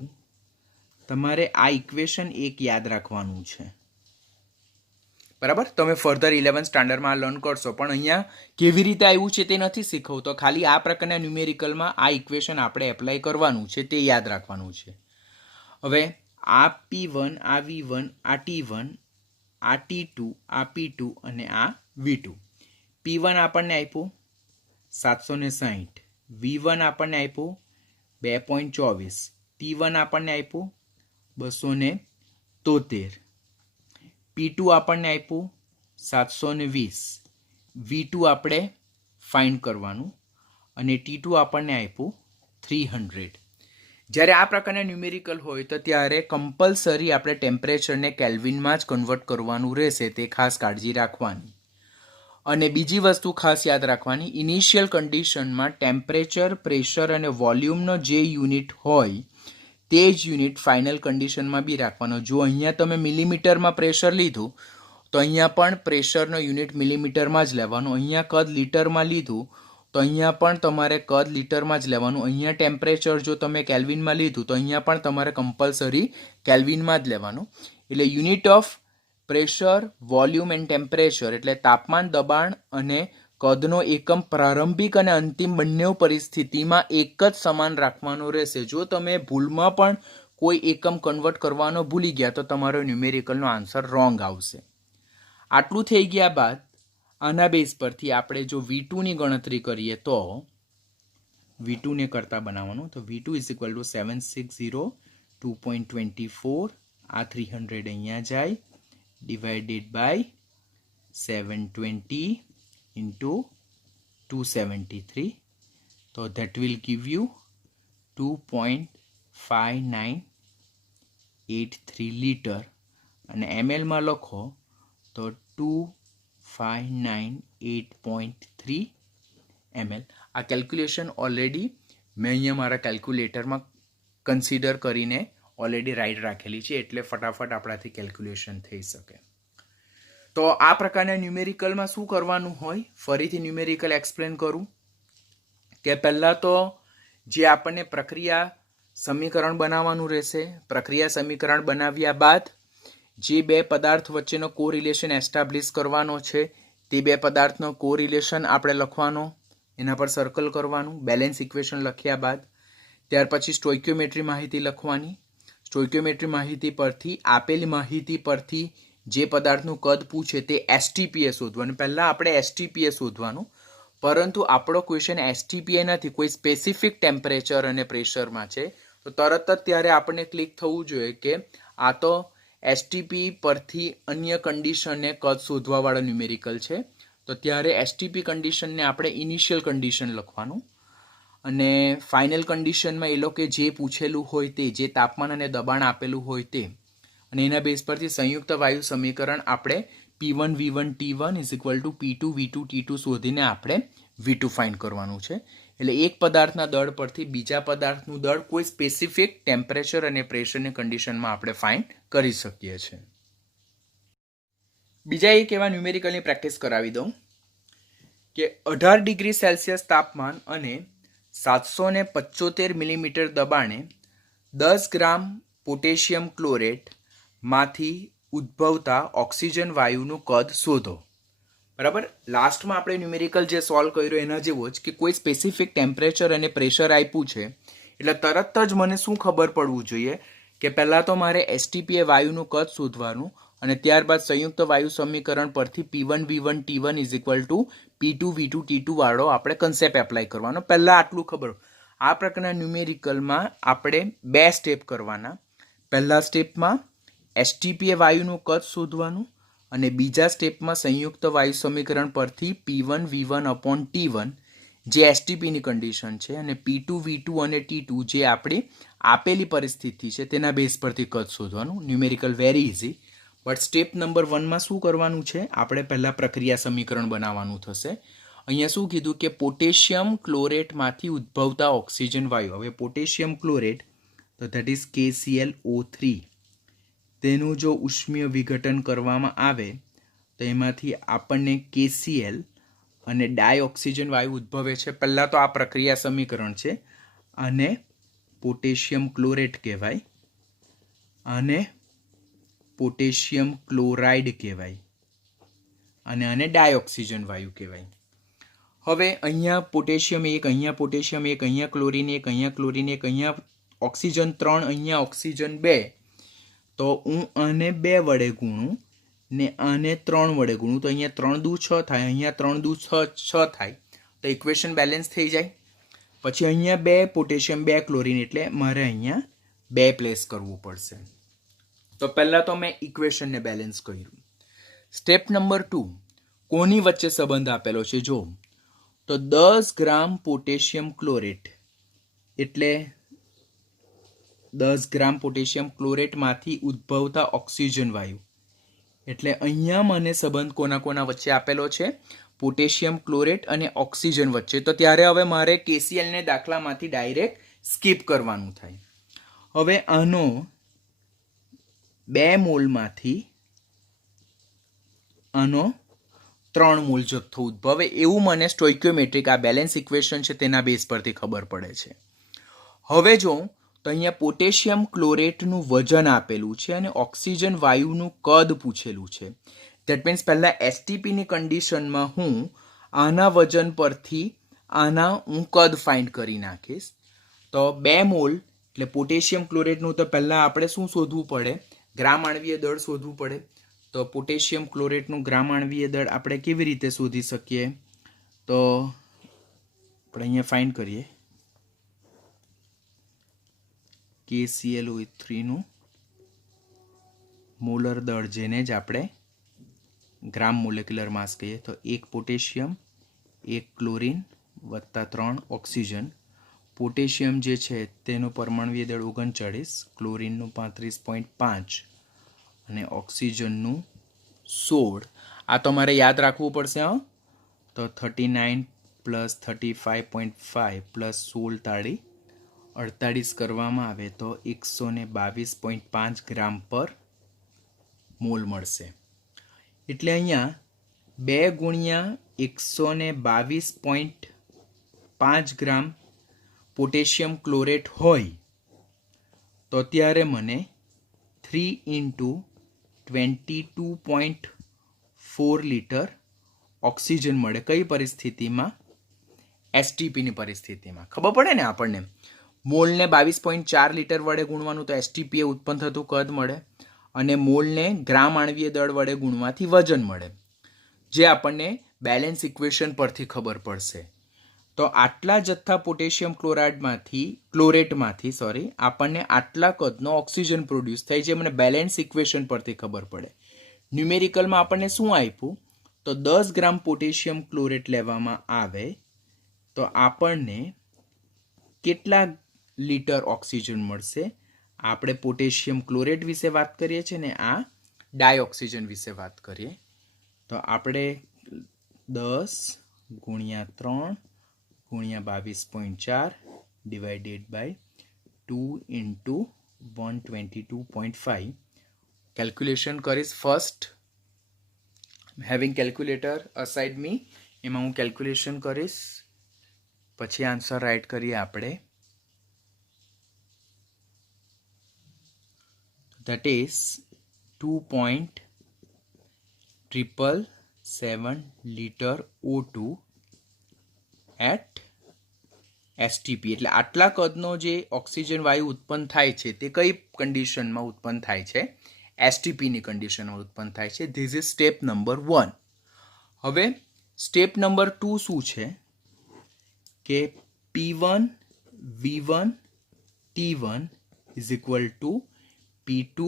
તમારે આ ઇક્વેશન એક યાદ રાખવાનું છે. બરાબર. તમે ફર્ધર 11 સ્ટાન્ડર્ડમાં લર્ન કરશો, પણ અહીંયા કેવી રીતે આવ્યું છે તે નથી શીખવતો. ખાલી આ પ્રકારના ન્યુમેરિકલમાં આ ઇક્વેશન આપણે એપ્લાય કરવાનું છે, તે યાદ રાખવાનું છે. હવે આ P1, આ V1, આ T1, આ T2, આ P2 અને આ V2. P1 આપણને આપ્યું 760, V1 આપણને આપ્યું 2.24, T1 આપણને આપ્યું 273, P2 આપણને આપ્યું 720, V2 આપણે ફાઇન્ડ કરવાનું અને T2 આપણને આપ્યું 300. જ્યારે આ પ્રકારના ન્યુમેરિકલ હોય તો ત્યારે કમ્પલસરી આપણે ટેમ્પરેચરને કેલ્વિનમાં જ કન્વર્ટ કરવાનું રહેશે, તે ખાસ કાળજી રાખવાની. અને બીજી વસ્તુ ખાસ યાદ રાખવાની, ઇનિશિયલ કન્ડિશનમાં ટેમ્પરેચર, પ્રેશર અને વોલ્યુમનો જે યુનિટ હોય તે જ યુનિટ ફાઇનલ કન્ડિશનમાં બી રાખવાનો. જો અહીંયા તમે મિલીમીટરમાં પ્રેશર લીધું તો અહીંયા પણ પ્રેશરનો યુનિટ મિલીમીટરમાં જ લેવાનો. અહીંયા કદ લીટરમાં લીધું તો અહીંયા પણ તમારે કદ લીટરમાં જ લેવાનું. અહીંયા ટેમ્પરેચર જો તમે કેલ્વિનમાં લીધું તો અહીંયા પણ તમારે કમ્પલસરી કેલ્વિનમાં જ લેવાનું. એટલે unit of pressure, volume and temperature એટલે તાપમાન, દબાણ અને કદનો એકમ પ્રારંભિક અને અંતિમ બંને પરિસ્થિતિમાં એક જ સમાન રાખવાનો રહેશે. જો તમે ભૂલમાં પણ કોઈ એકમ કન્વર્ટ કરવાનો ભૂલી ગયા તો તમારો ન્યુમેરિકલનો આન્સર રોંગ આવશે. આટલું થઈ ગયા બાદ આના બેઝ પરથી આપણે જો V2ની ગણતરી કરીએ તો V2ને કરતા બનાવવાનું. તો V2 = 760 2.24, આ 300 અહીંયા જાય, divided by 720 into 273. So that will give you 2.5983 liter. અને ml માં લખો તો 2598.3 ml. આ કેલ્ક્યુલેશન ઓલરેડી મેં અહીંયા મારા કેલ્ક્યુલેટરમાં કન્સિડર કરીને ઓલરેડી રાઈટ રાખેલી છે, એટલે ફટાફટ આપણાથી કેલ્ક્યુલેશન થઈ શકે. તો આ પ્રકારના ન્યુમેરિકલમાં શું કરવાનું હોય, ફરીથી ન્યુમેરિકલ એક્સપ્લેન કરું કે પહેલાં તો જે આપણને પ્રક્રિયા સમીકરણ બનાવવાનું રહેશે. પ્રક્રિયા સમીકરણ બનાવ્યા બાદ જે બે પદાર્થ વચ્ચેનો કોરિલેશન એસ્ટાબ્લિશ કરવાનો છે તે બે પદાર્થનો કોરિલેશન આપણે લખવાનો, એના પર સર્કલ કરવાનું. બેલેન્સ ઇક્વેશન લખ્યા બાદ ત્યાર પછી સ્ટોઇક્યોમેટ્રી માહિતી લખવાની. સ્ટોઇક્યોમેટ્રી માહિતી પરથી આપેલી માહિતી પરથી જે પદાર્થનું કદ પૂછે તે એસટીપીએ શોધવાનું. પહેલાં આપણે એસટીપીએ શોધવાનું, પરંતુ આપણો ક્વેશ્ચન એસટીપીએ નથી, કોઈ સ્પેસિફિક ટેમ્પરેચર અને પ્રેશરમાં છે. તો તરત જ ત્યારે આપણને ક્લિક થવું જોઈએ કે આ તો એસટીપી પરથી અન્ય કન્ડિશનને કદ શોધવાવાળા ન્યુમેરિકલ છે. તો ત્યારે એસટીપી કન્ડિશનને આપણે ઇનિશિયલ કન્ડિશન લખવાનું અને ફાઇનલ કન્ડિશનમાં એ લોકો જે પૂછેલું હોય તે, જે તાપમાન અને દબાણ આપેલું હોય તે, અને એના બેઝ પરથી સંયુક્ત વાયુ સમીકરણ આપણે P1 V1 T1 is equal two P2 V2 T2 શોધીને આપણે V2 ફાઇન્ડ કરવાનું છે. એટલે એક પદાર્થના દળ પરથી બીજા પદાર્થનું દળ કોઈ સ્પેસિફિક ટેમ્પરેચર અને પ્રેશરની કન્ડિશનમાં આપણે ફાઇન્ડ કરી શકીએ છીએ. બીજા એક એવા ન્યુમેરિકલની પ્રેક્ટિસ કરાવી દઉં કે 18 ડિગ્રી સેલ્સિયસ તાપમાન અને 775 મિલીમીટર દબાણે 10 ગ્રામ પોટેશિયમ ક્લોરેટ માંથી ઉદ્ભવતા ઓક્સિજન વાયુનું કદ શોધો. બરાબર, લાસ્ટમાં આપણે ન્યુમેરિકલ જે સોલ્વ કર્યો એના જેવો જ કે કોઈ સ્પેસિફિક ટેમ્પરેચર અને પ્રેશર આપ્યું છે એટલે તરત જ મને શું ખબર પડવું જોઈએ કે પહેલાં તો મારે એસટીપી વાયુનું કદ શોધવાનું અને ત્યારબાદ સંયુક્ત વાયુ સમીકરણ પરથી P1 V1 T1 is equal two P2 V2 T2 વાળો આપણે કન્સેપ્ટ એપ્લાય કરવાનો. પહેલાં આટલું ખબર. આ પ્રકારના ન્યુમેરિકલમાં આપણે 2 સ્ટેપ કરવાના. પહેલા સ્ટેપમાં એસટીપી વાયુનું કદ શોધવાનું અને બીજા સ્ટેપમાં સંયુક્ત વાયુ સમીકરણ પરથી P1 V1 અપોન T1 જે એસટીપીની કન્ડિશન છે અને P2 V2 અને T2 જે આપણી આપેલી પરિસ્થિતિ છે તેના બેઝ પરથી કદ શોધવાનું. Numerical very easy. But step number 1માં શું કરવાનું છે, આપણે પહેલાં પ્રક્રિયા સમીકરણ બનાવવાનું થશે. અહીંયા શું કીધું કે પોટેશિયમ ક્લોરેટમાંથી ઉદ્ભવતા ઓક્સિજન વાયુ. હવે પોટેશિયમ ક્લોરેટ તો દેટ ઇઝ KClO3, તેનું જો ઉષ્મીય વિઘટન કરવામાં આવે તો એમાંથી આપણને KCl અને ડાયઓક્સિજન વાયુ ઉદ્ભવે છે. પહેલાં તો આ પ્રક્રિયા સમીકરણ છે, આને પોટેશિયમ ક્લોરેટ કહેવાય અને પોટેશિયમ ક્લોરાઇડ કહેવાય અને આને ડાયઓક્સિજન વાયુ કહેવાય. હવે અહીંયા પોટેશિયમ 1, અહીંયા પોટેશિયમ 1, અહીંયા ક્લોરીન 1, અહીંયા ક્લોરીન 1, અહીંયા ઓક્સિજન 3, અહીંયા ઓક્સિજન 2. તો હું આને 2 વડે ગુણું ને આને 3 વડે ગુણું તો અહીંયા 3 દુ 6 થાય, અહીંયા 3 દુ 6 થાય. તો ઇક્વેશન બેલેન્સ થઈ જાય. પછી અહીંયા 2 પોટેશિયમ 2 ક્લોરીન એટલે મારે અહીંયા 2 પ્લેસ કરવું પડશે. તો પહેલાં તો મેં ઇક્વેશનને બેલેન્સ કર્યું. સ્ટેપ નંબર 2, કોની વચ્ચે સંબંધ આપેલો છે જો, તો 10 ગ્રામ પોટેશિયમ ક્લોરેટ એટલે 10 ગ્રામ પોટેશિયમ ક્લોરેટમાંથી ઉદ્ભવતા ઓક્સિજન વાયુ એટલે અહીંયા મને સંબંધ કોના કોના વચ્ચે આપેલો છે, પોટેશિયમ ક્લોરેટ અને ઓક્સિજન વચ્ચે. તો ત્યારે હવે મારે KClને દાખલામાંથી ડાયરેક્ટ સ્કીપ કરવાનું થાય. હવે આનો 2 મોલમાંથી આનો 3 મોલ જથ્થો ઉદ્ભવે એવું મને સ્ટોઇક્યોમેટ્રિક આ બેલેન્સ ઇક્વેશન છે તેના બેઝ પરથી ખબર પડે છે. હવે જો તો અહીંયા પોટેશિયમ ક્લોરેટનું વજન આપેલું છે અને ઓક્સિજન વાયુનું કદ પૂછેલું છે. દેટ મીન્સ પહેલાં એસટીપીની કન્ડિશનમાં હું આના વજન પરથી આના હું કદ ફાઇન્ડ કરી નાખીશ. તો 2 મોલ એટલે પોટેશિયમ ક્લોરેટનું તો પહેલાં આપણે શું શોધવું પડે, ગ્રામ આણ્વીય દળ શોધવું પડે. તો પોટેશિયમ ક્લોરેટનું ગ્રામ આણ્વીય દળ આપણે કેવી રીતે શોધી શકીએ, તો આપણે અહીંયા ફાઇન્ડ કરીએ KClO3નું મોલર દળ જેને જ આપણે ગ્રામ મોલેક્યુલર માસ કહીએ. તો 1 પોટેશિયમ 1 ક્લોરીન વત્તા 3 ઓક્સિજન. પોટેશિયમ જે છે તેનું પરમાણુય દળ 39, ક્લોરીનનું 35.5 અને ઓક્સિજનનું 16. આ તમારે યાદ રાખવું પડશે. તો 39 પ્લસ 35.5 પ્લસ 16 તાળી 48 કરવામાં આવે તો 122.5 ગ્રામ પર મોલ મળશે. એટલે અહીંયા 2 ગુણ્યા 122.5 ગ્રામ પોટેશિયમ ક્લોરેટ હોય તો ત્યારે મને 3 × 22.4 લીટર ઓક્સિજન મળે. કઈ પરિસ્થિતિમાં, એસટીપીની પરિસ્થિતિમાં. ખબર પડે ને આપણને, મોલને 22.4 લીટર વડે ગુણવાનું તો એસટીપીએ ઉત્પન્ન થતું કદ મળે અને મોલને ગ્રામ આણ્વીય દળ વડે ગુણવાથી વજન મળે, જે આપણને બેલેન્સ ઇક્વેશન પરથી ખબર પડશે. તો આટલા જથ્થા પોટેશિયમ ક્લોરેટમાંથી આપણને આટલા કદનો ઓક્સિજન પ્રોડ્યુસ થાય, જે મને બેલેન્સ ઇક્વેશન પરથી ખબર પડે. ન્યુમેરિકલમાં આપણને શું આપ્યું? તો 10 ગ્રામ પોટેશિયમ ક્લોરેટ લેવામાં આવે તો આપણને કેટલા લીટર ઓક્સિજન મળશે? આપણે પોટેશિયમ ક્લોરેટ વિશે વાત કરીએ છીએ ને આ ડાયઓક્સિજન વિશે વાત કરીએ તો આપણે 10 ગુણ્યા 3 ગુણ્યા 22.4 ડિવાઇડેડ બાય 2 ઇન્ટુ 122.5 કેલ્ક્યુલેશન કરીશ. ફર્સ્ટ હેવિંગ કેલ્ક્યુલેટર અસાઇડ મી, એમાં હું કેલ્ક્યુલેશન કરીશ, પછી આન્સર રાઇટ કરીએ આપણે. that is 2.777 liter O2 at STP. એટલે આટલા કદનો જે ઓક્સિજન વાયુ ઉત્પન્ન થાય છે તે કઈ કન્ડિશનમાં ઉત્પન્ન થાય છે? એસટીપીની કન્ડિશનમાં ઉત્પન્ન થાય છે. This is step number 1. હવે સ્ટેપ નંબર 2 શું છે કે P1 V1 T1 is equal to P2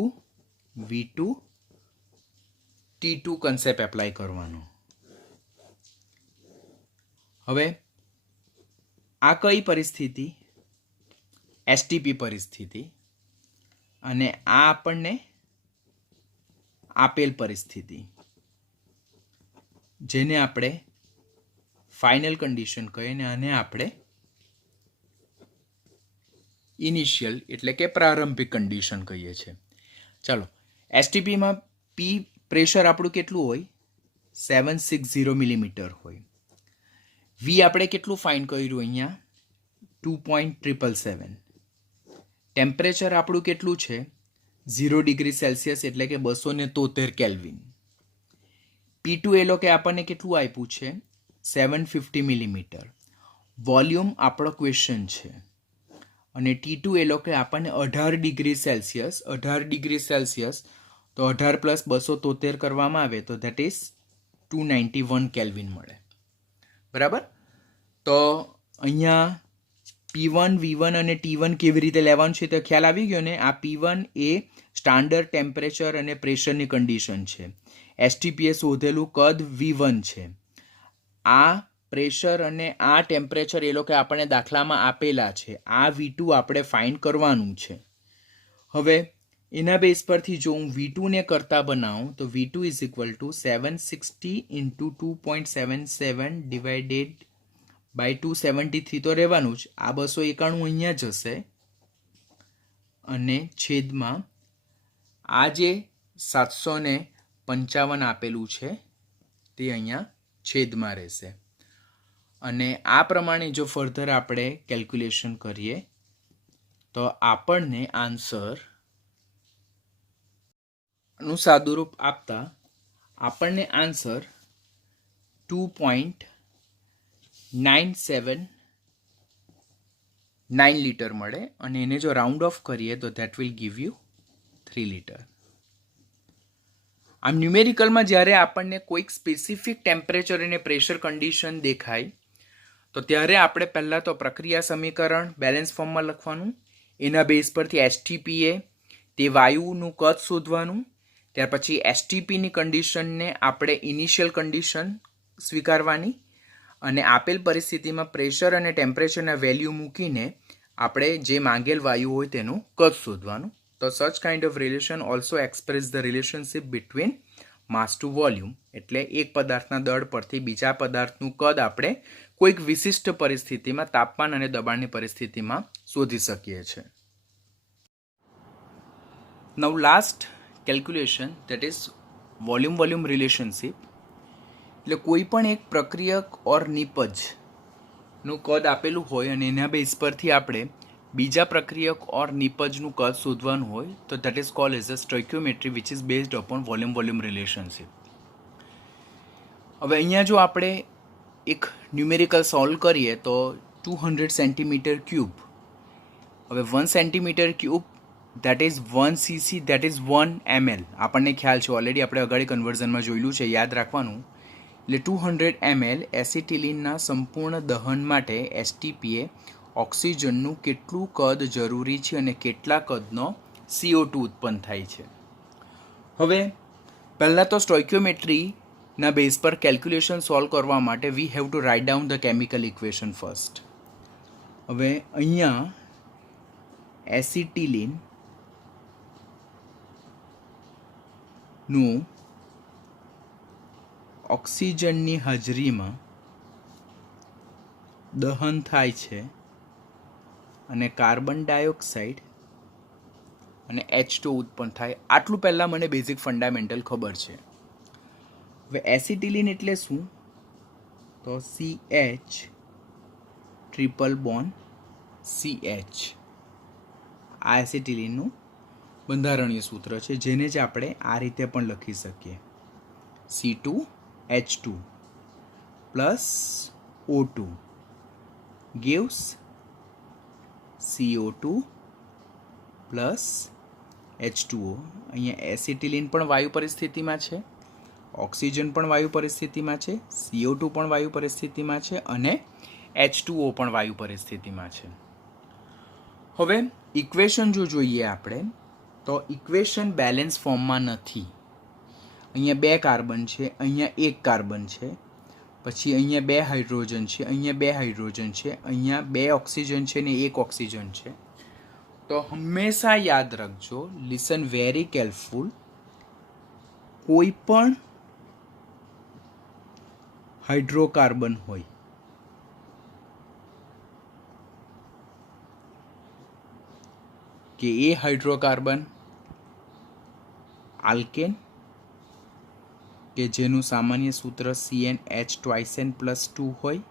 V2 T2 concept apply કરવાનો. હવે આ કઈ પરિસ્થિતિ? એસટીપી પરિસ્થિતિ. અને આ આપણને આપેલ પરિસ્થિતિ, જેને આપણે ફાઇનલ કન્ડિશન કહીએ ને આને આપણે ઇનિશિયલ એટલે કે પ્રારંભિક કન્ડિશન કહીએ છીએ. ચાલો, એસટીપીમાં પી પ્રેશર આપણું કેટલું હોય? 760 મિલીમીટર હોય. વી આપણે કેટલું ફાઇન્ડ કર્યું અહીંયા? 2.777. ટેમ્પરેચર આપણું કેટલું છે? 0 ડિગ્રી સેલ્સિયસ એટલે કે 273 કેલ્વિન. P2 એ લોકો આપણને કેટલું આપ્યું છે? 750 મિલીમીટર. વોલ્યુમ આપણો ક્વેશ્ચન છે. અને T2 એ લોકો આપણને 18 ડિગ્રી સેલ્સિયસ. 18 ડિગ્રી સેલ્સિયસ તો 18 પ્લસ 273 કરવામાં આવે તો ધેટ ઇઝ 291 કેલ્વિન મળે. બરાબર? તો અહીંયા P1 V1 અને T1 કેવી રીતે લેવાનું છે તો ખ્યાલ આવી ગયો ને. આ P1 એ સ્ટાન્ડર્ડ ટેમ્પરેચર અને પ્રેશરની કન્ડિશન છે. એસટીપીએ શોધેલું કદ V1 છે. આ પ્રેશર અને આ ટેમ્પરેચર એ લોકો આપણને દાખલામાં આપેલા છે. આ V2 આપણે ફાઇન્ડ કરવાનું છે. હવે એના બેઝ પરથી જો હું V2 ને કરતા બનાવું તો V2 is equal to 760 into 2.77 divided by 273 તો રહેવાનું જ. આ 291 અહીંયા જશે અને છેદમાં આ જે 755 આપેલું છે તે અહીંયા છેદમાં રહેશે. અને આ પ્રમાણે જો ફર્ધર આપણે કેલ્ક્યુલેશન કરીએ તો આપણને આન્સરનું સાદુરૂપ આપતા આપણને આન્સર 2.979 લીટર મળે. અને એને જો રાઉન્ડ ઓફ કરીએ તો that will give you 3 litre. આમ ન્યુમેરિકલમાં જ્યારે આપણને કોઈક સ્પેસિફિક ટેમ્પરેચર અને પ્રેશર કન્ડિશન દેખાય તો ત્યારે આપણે પહેલાં તો પ્રક્રિયા સમીકરણ બેલેન્સ ફોર્મમાં લખવાનું. એના બેઝ પરથી એસટીપીએ તે વાયુનું કદ શોધવાનું. ત્યાર પછી એસટીપીની કન્ડિશનને આપણે ઇનિશિયલ કન્ડિશન સ્વીકારવાની અને આપેલ પરિસ્થિતિમાં પ્રેશર અને ટેમ્પરેચરના વેલ્યુ મૂકીને આપણે જે માંગેલ વાયુ હોય તેનું કદ શોધવાનું. તો such kind of relation also express the relationship between mass to volume. એટલે એક પદાર્થના દળ પરથી બીજા પદાર્થનું કદ આપણે કોઈક વિશિષ્ટ પરિસ્થિતિમાં તાપમાન અને દબાણની પરિસ્થિતિમાં શોધી શકીએ છીએ. Now last calculation that is volume relationship. એટલે કોઈ પણ એક પ્રક્રિયક ઓર નિપજનું કદ આપેલું હોય અને એના બેઝ પરથી આપણે બીજા પ્રક્રિયક ઓર નિપજનું કદ શોધવાનું હોય તો that is called as a stoichiometry which is based upon volume relationship. હવે અહીંયા જો આપણે એક ન્યુમેરિકલ સોલ્વ કરીએ તો 200 સેન્ટીમીટર ક્યુબ. હવે 1 centimetre cube that is 1 cc that is 1 ml. આપણને ખ્યાલ છે, ઓલરેડી આપણે અગાડી કન્વર્ઝનમાં જોયેલું છે, યાદ રાખવાનું એટલે 200 ml એસિટિલિનના સંપૂર્ણ દહન માટે એસટીપીએ ઓક્સિજનનું કેટલું કદ જરૂરી છે અને કેટલા કદનો CO2 ઉત્પન્ન થાય છે. હવે પહેલાં તો સ્ટોઇક્યોમેટ્રીના બેઝ પર કેલ્ક્યુલેશન સોલ્વ કરવા માટે we have to write down the chemical equation first. હવે અહીંયા એસિટિલિનનું ઓક્સિજનની હાજરીમાં દહન થાય છે અને કાર્બન ડાયોક્સાઇડ અને H2 ઉત્પન્ન થાય. આટલું પહેલાં મને બેઝિક ફંડામેન્ટલ ખબર છે. હવે એસિટિલિન એટલે શું? તો CH ટ્રિપલ બોન્ડ CH. આ એસિટિલિનનું બંધારણીય સૂત્ર છે, જેને જ આપણે આ રીતે પણ લખી શકીએ, C2H2 plus O2 gives CO2 plus H2O. અહીંયા એસિટિલિન પણ વાયુ પરિસ્થિતિમાં છે, ઓક્સિજન પણ વાયુ પરિસ્થિતિમાં છે, CO2 પણ વાયુ પરિસ્થિતિમાં છે અને H2O પણ વાયુ પરિસ્થિતિમાં છે. હવે ઇક્વેશન જો જોઈએ આપણે, તો ઇક્વેશન બેલેન્સ ફોર્મમાં નથી. અહીંયા 2 કાર્બન છે, અહીંયા 1 કાર્બન છે, પછી અહીંયા 2 હાઇડ્રોજન છે, અહીંયા 2 હાઇડ્રોજન છે, અહીંયા 2 ઓક્સિજન છે ને 1 ઓક્સિજન છે. તો હંમેશા યાદ રાખજો, લિસન વેરી કેરફુલ, કોઈ પણ હાઇડ્રોકાર્બન હોય કે એ હાઇડ્રોકાર્બન આલ્કેન કે જેનું સામાન્ય સૂત્ર CnH2n+2 હોય,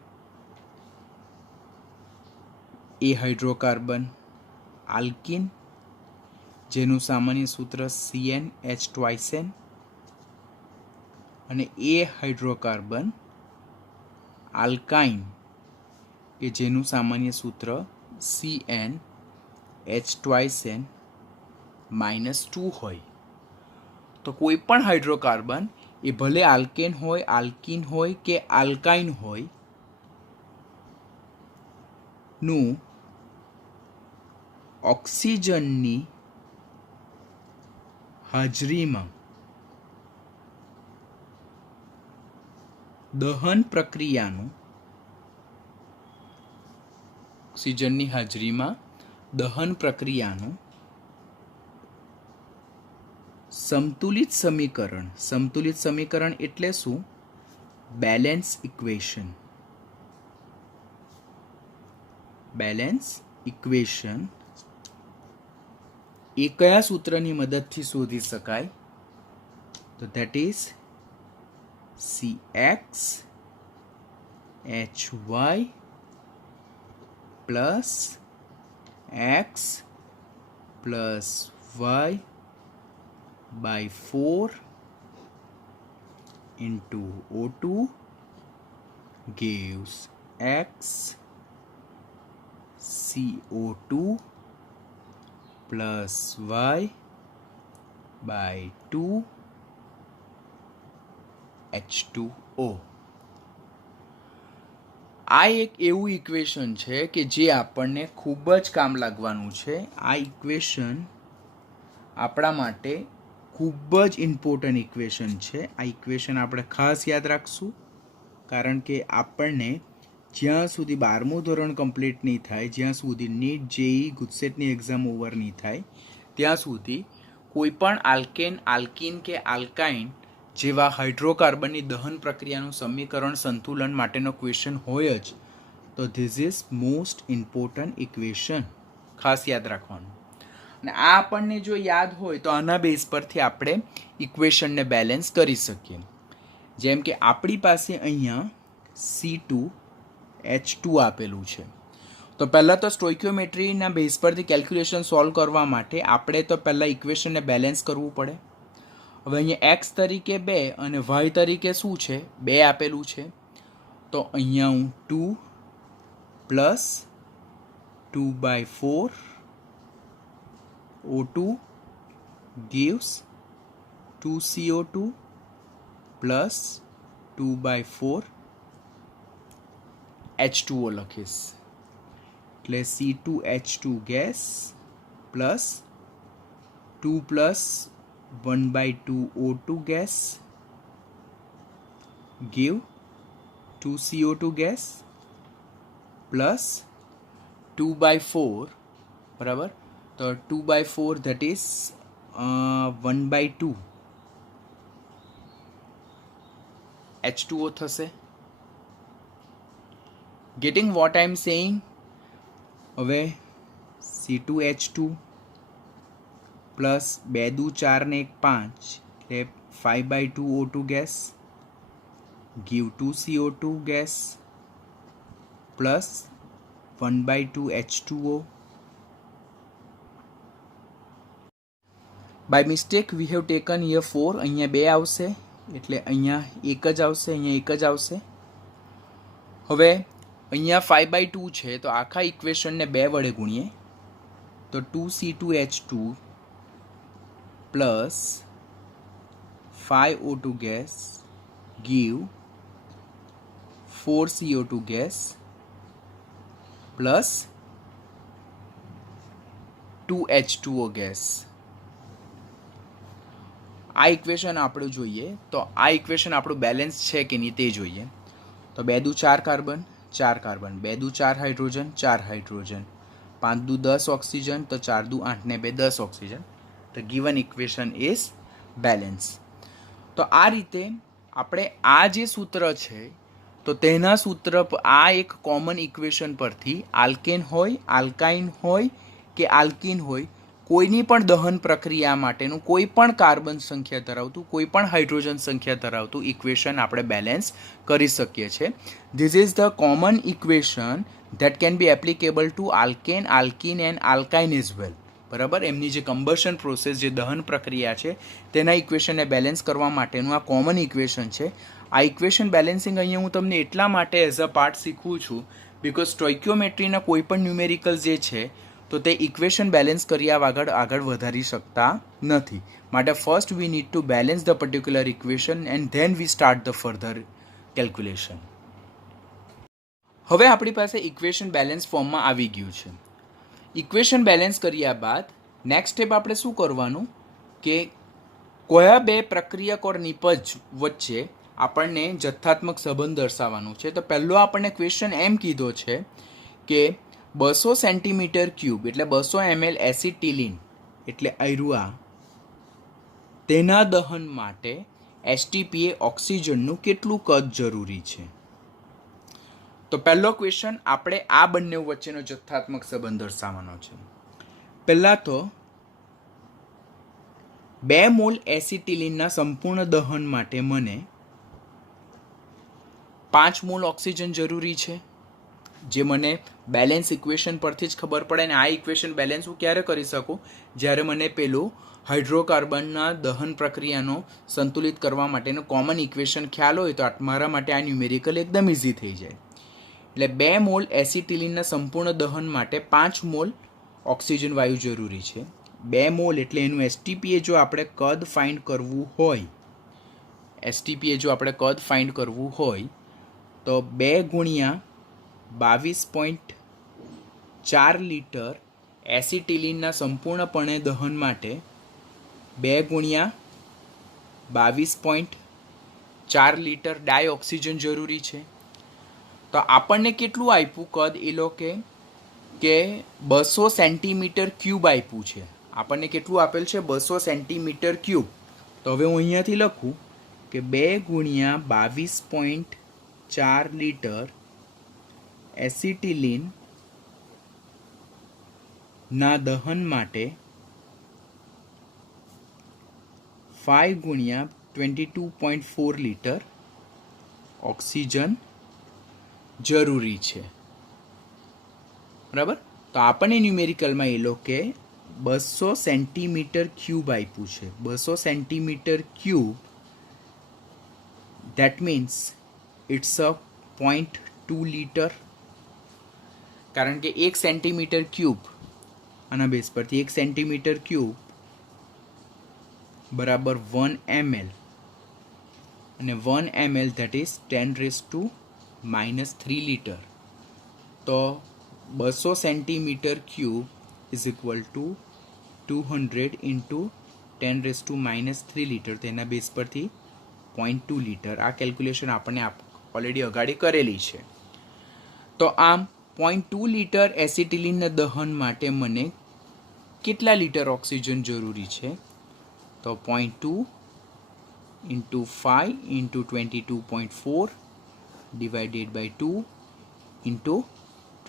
એ હાઇડ્રોકાર્બન આલ્કીન જેનું સામાન્ય સૂત્ર CnH2n, અને એ હાઇડ્રોકાર્બન આલ્કાઇન કે જેનું સામાન્ય સૂત્ર CnH2n-2 હોય. તો કોઈ પણ હાઇડ્રોકાર્બન એ ભલે આલ્કેન હોય, આલ્કીન હોય કે આલ્કાઇન હોય નું ઓક્સિજનની હાજરીમાં દહન પ્રક્રિયાનું સંતુલિત સમીકરણ એટલે શું? Balance equation. એ કયા સૂત્રની મદદથી શોધી શકાય? તો that is CxHy plus x plus y by 4 into O2 gives X CO2 plus Y by 2 H2O. આ એક એવું ઇક્વેશન છે કે જે આપણને ખૂબ જ કામ લાગવાનું છે. આ ઇક્વેશન આપણા માટે ખૂબ જ ઇમ્પોર્ટન્ટ ઇક્વેશન છે. આ ઇક્વેશન આપણે ખાસ યાદ રાખશું, કારણ કે આપણને જ્યાં સુધી 12મું ધોરણ કમ્પ્લીટ નહીં થાય, જ્યાં સુધી નીટ જેઈ ગુજસેટની એક્ઝામ ઓવર નહીં થાય, ત્યાં સુધી કોઈ પણ આલ્કેન, આલ્કીન કે આલ્કાઇન જેવા હાઇડ્રોકાર્બનની દહન પ્રક્રિયાનું સમીકરણ સંતુલન માટેનો ક્વેશ્ચન હોય જ. તો this is most important equation, ખાસ યાદ રાખવાનું. અને આ આપણને જો યાદ હોય તો આના બેઝ પરથી આપણે ઇક્વેશનને બેલેન્સ કરી શકીએ. જેમ કે આપણી પાસે અહીંયા C2H2 આપેલું છે. તો પહેલાં તો સ્ટોઇક્યોમેટ્રીના બેઝ પરથી કેલ્ક્યુલેશન સોલ્વ કરવા માટે આપણે તો પહેલાં ઇક્વેશનને બેલેન્સ કરવું પડે. હવે અહીંયા x તરીકે 2 અને y તરીકે શું છે? 2 આપેલું છે. તો અહીંયા હું 2 plus 2/4 O2 gives 2CO2 plus 2/4 H2O લખીશ એટલે C2H2 gas plus 2 plus 1/2 O2 gas give 2 CO2 gas plus 2/4 બરાબર. તો 2/4 that is 1/2 H2O થશે. getting what I am saying? હવે C2H2 પ્લસ 2 દુ 4 ને 1 5 એટલે 5/2 O2 gas give 2 CO2 gas plus 1/2 H2O. by mistake we have taken here 4, અહીંયા 2 આવશે એટલે અહીંયા 1 જ આવશે, અહીંયા 1 જ આવશે. હવે અહીંયા 5/2 છે તો આખા ઇક્વેશનને 2 વડે ગુણીએ તો 2C2H2 plus 5O2 gas give 4CO2 gas plus 2H2O gas. આ ઇક્વેશન આપણે જોઈએ તો આ ઇક્વેશન આપણું બેલેન્સ છે કે નહીં તે જોઈએ. તો 2 દુ 4 કાર્બન 4 કાર્બન, 2 દુ 4 હાઇડ્રોજન 4 હાઇડ્રોજન, 5 દુ 10 ઓક્સિજન, તો 4 દુ 8 ને 2 10 ઓક્સિજન. તો ગિવન ઇક્વેશન ઇઝ બેલેન્સ. તો આ રીતે આપણે આ જે સૂત્ર છે તો તેના સૂત્ર આ એક કોમન ઇક્વેશન પરથી આલ્કેન હોય, આલ્કાઇન હોય કે આલ્કીન હોય, કોઈની પણ દહન પ્રક્રિયા માટેનું કોઈ પણ કાર્બન સંખ્યા ધરાવતું, કોઈ પણ હાઇડ્રોજન સંખ્યા ધરાવતું ઇક્વેશન આપણે બેલેન્સ કરી શકીએ છીએ. This is the common equation that can be applicable to alkane, alkene and alkyne is well. બરાબર. એમની જે કમ્બશન પ્રોસેસ, જે દહન પ્રક્રિયા છે તેના ઇક્વેશનને બેલેન્સ કરવા માટેનું આ કોમન ઇક્વેશન છે. આ ઇક્વેશન બેલેન્સિંગ અહીંયા હું તમને એટલા માટે એઝ અ પાર્ટ શીખવું છું બિકોઝ સ્ટોઇક્યોમેટ્રીના કોઈ પણ ન્યુમેરિકલ જે છે તો તે ઇક્વેશન બેલેન્સ કર્યા વગર આગળ વધારી શકતા નથી. માટે first we need to balance the particular equation and then we start the further calculation. હવે આપણી પાસે ઇક્વેશન બેલેન્સ ફોર્મમાં આવી ગયું છે. ઇક્વેશન બેલેન્સ કર્યા બાદ નેક્સ્ટ સ્ટેપ આપણે શું કરવાનું કે કયા બે પ્રક્રિયક ઓર નિપજ વચ્ચે આપણને જથ્થાત્મક સંબંધ દર્શાવવાનો છે. તો પહેલો આપણને ક્વેશ્ચન એમ કીધો છે કે 200 સેન્ટીમીટર ક્યુબ એટલે 200 ml એસિટિલિન એટલે આયરુઆ તેના દહન માટે એસટીપીએ ઓક્સિજનનું કેટલું કદ જરૂરી છે. તો પહેલો ક્વેશ્ચન આપણે આ બંને વચ્ચેનો જથ્થાત્મક સંબંધ દર્શાવવાનો છે. પહેલાં તો 2 મોલ એસિટિલિનના સંપૂર્ણ દહન માટે મને 5 મોલ ઓક્સિજન જરૂરી છે, જે મને બેલેન્સ ઇક્વેશન પરથી જ ખબર પડે. ને આ ઇક્વેશન બેલેન્સ હું ક્યારે કરી શકું જ્યારે મને પેલું હાઇડ્રોકાર્બનના દહન પ્રક્રિયાનો સંતુલિત કરવા માટેનું કોમન ઇક્વેશન ખ્યાલ હોય તો મારા માટે આ ન્યુમેરિકલ એકદમ ઇઝી થઈ જાય. એટલે 2 મોલ એસિટિલિનના સંપૂર્ણ દહન માટે 5 મોલ ઓક્સિજન વાયુ જરૂરી છે. 2 મોલ એટલે એનું એસટીપીએ જો આપણે કદ ફાઇન્ડ કરવું હોય, એસટીપીએ જો આપણે કદ ફાઇન્ડ કરવું હોય તો 2 ગુણ્યા 22.4 લીટર એસિટિલિનના સંપૂર્ણપણે દહન માટે 2 ગુણ્યા 22.4 લીટર ડાયઓક્સિજન જરૂરી છે. તો આપણને કેટલું આપ્યું કદ એ લોકો કે 200 સેન્ટીમીટર ક્યુબ આપ્યું છે. આપણને કેટલું આપેલ છે 200 સેન્ટીમીટર ક્યુબ. તો હવે હું અહીંયાથી લખું કે 2 ગુણ્યા 22.4 લીટર એસિટિલિન ના દહન માટે 5 ગુણ્યા 22.4 લીટર ઓક્સિજન જરૂરી છે. બરાબર. તો આપણને ન્યુમેરિકલમાં એ લોકે 200 સેન્ટીમીટર ક્યુબ આપ્યું છે. 200 centimetre cube that means it's a 0.2 litre. કારણ કે 1 સેન્ટીમીટર ક્યુબ આના બેઝ પરથી 1 સેન્ટીમીટર ક્યુબ બરાબર 1 ml અને 1 ml ધેટ ઇઝ 10⁻³ લીટર. તો 200 centimetre cube is equal two 200 into 10⁻³ litre. તેના બેઝ પરથી 0.2 લીટર. આ કેલ્ક્યુલેશન આપણે ઓલરેડી અગાડી કરેલી છે. તો આમ 0.2 લીટર એસિટિલિનના દહન માટે મને કેટલા લીટર ઓક્સિજન જરૂરી છે? તો 0.2 into 5 into 22.4 divided by 2 into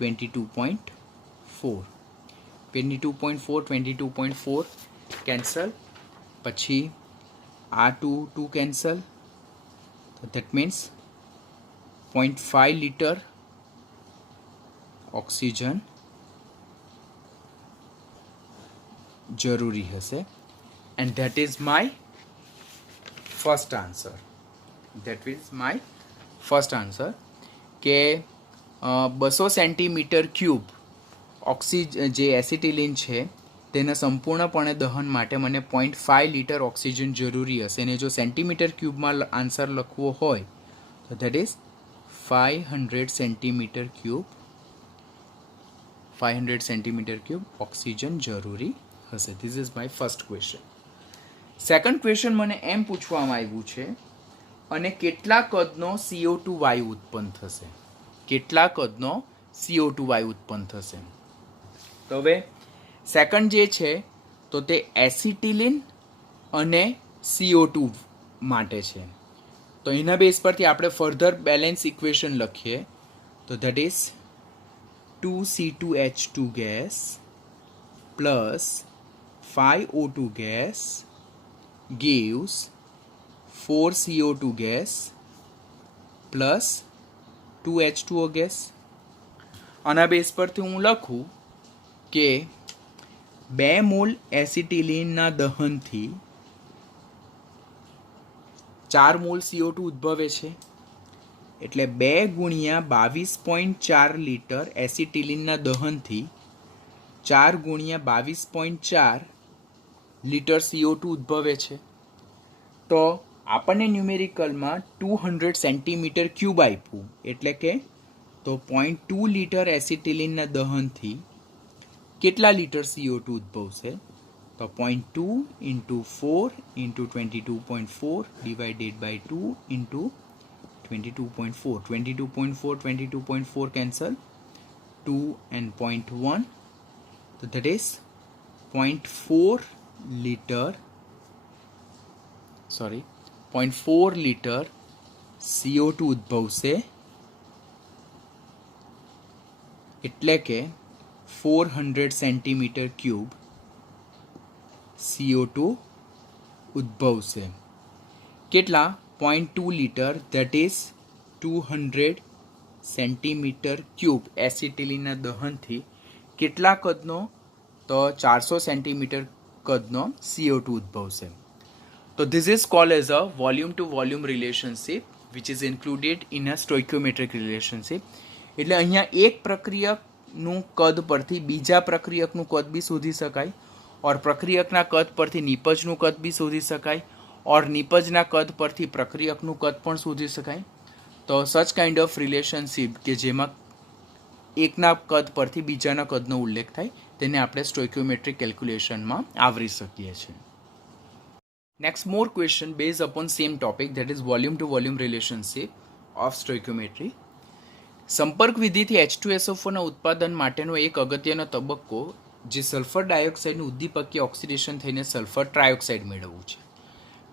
22.4. 22.4 cancel, પછી આ 2 કેન્સલ. તો દેટ મીન્સ 0.5 લીટર ઓક્સિજન જરૂરી હશે. And that is my first answer. કે 200 સેન્ટીમીટર ક્યુબ જે એસિટિલિન છે તેના સંપૂર્ણપણે દહન માટે મને 0.5 લીટર ઓક્સિજન જરૂરી હશે. અને જો સેન્ટીમીટર ક્યુબમાં આન્સર લખવો હોય તો that is 500 centimetre cube oxygen જરૂરી હશે. This is my first question. Second question મને એમ પૂછવામાં આવ્યું છે, અને કેટલા કદનો CO2 વાયુ ઉત્પન્ન થશે? તો હવે સેકન્ડ જે છે તો તે એસિટિલિન અને CO2 માટે છે. તો એના બેઝ પરથી આપણે ફર્ધર બેલેન્સ ઇક્વેશન લખીએ તો that is 2C2H2 gas plus 5O2 gas gives 4CO2 gas plus 2H2O gas. આના બેઝ પરથી હું લખું કે 2 મોલ એસિટિલિનના દહનથી 4 મોલ CO2 ઉદ્ભવે છે. એટલે 2 ગુણ્યા 22.4 લીટર એસિટિલિનના દહનથી 4 ગુણ્યા 22.4 લીટર CO2 ઉદ્ભવે છે. તો આપણને ન્યુમેરિકલમાં 200 સેન્ટીમીટર ક્યુબ આપ્યું, એટલે કે તો 0.2 લીટર એસિટિલિનના દહનથી કેટલા લીટર CO2 ઉદ્ભવશે? તો 0.2 into 4 into 22.4 divided by 2 into 22.4 cancel, 2 and 0.1. તો ધેટ ઇઝ 0.4 લીટર CO2 ઉદ્ભવશે. એટલે કે 400 સેન્ટીમીટર ક્યુબ CO2 ઉદ્ભવશે. કેટલા? 0.2 litre, that is 200 centimetre cube એસિટિલિનના દહનથી કેટલા કદનો? તો 400 સેન્ટીમીટર કદનો CO2 ઉદ્ભવશે. તો this is called as a volume to volume relationship which is included in a stoichiometric relationship. એટલે અહીંયા એક પ્રક્રિયકનું કદ પરથી બીજા પ્રક્રિયકનું કદ બી શોધી શકાય, ઓર પ્રક્રિયકના કદ પરથી નિપજનું કદ બી શોધી શકાય, ઓર નિપજના કદ પરથી પ્રક્રિયકનું કદ પણ શોધી શકાય. તો સચ કાઇન્ડ ઓફ રિલેશનશિપ કે જેમાં એકના કદ પરથી બીજાના કદનો ઉલ્લેખ થાય તેને આપણે સ્ટોઇક્યોમેટ્રિક કેલ્ક્યુલેશનમાં આવરી શકીએ છીએ. Next more question base upon same topic, that is volume to volume relationship of stoichiometry. સંપર્ક વિધિથી H2SO4ના ઉત્પાદન માટેનો એક અગત્યનો તબક્કો જે સલ્ફર ડાયોક્સાઇડનું ઉદ્દીપકીય ઓક્સિડેશન થઈને સલ્ફર ટ્રાયોક્સાઇડ મેળવવું છે.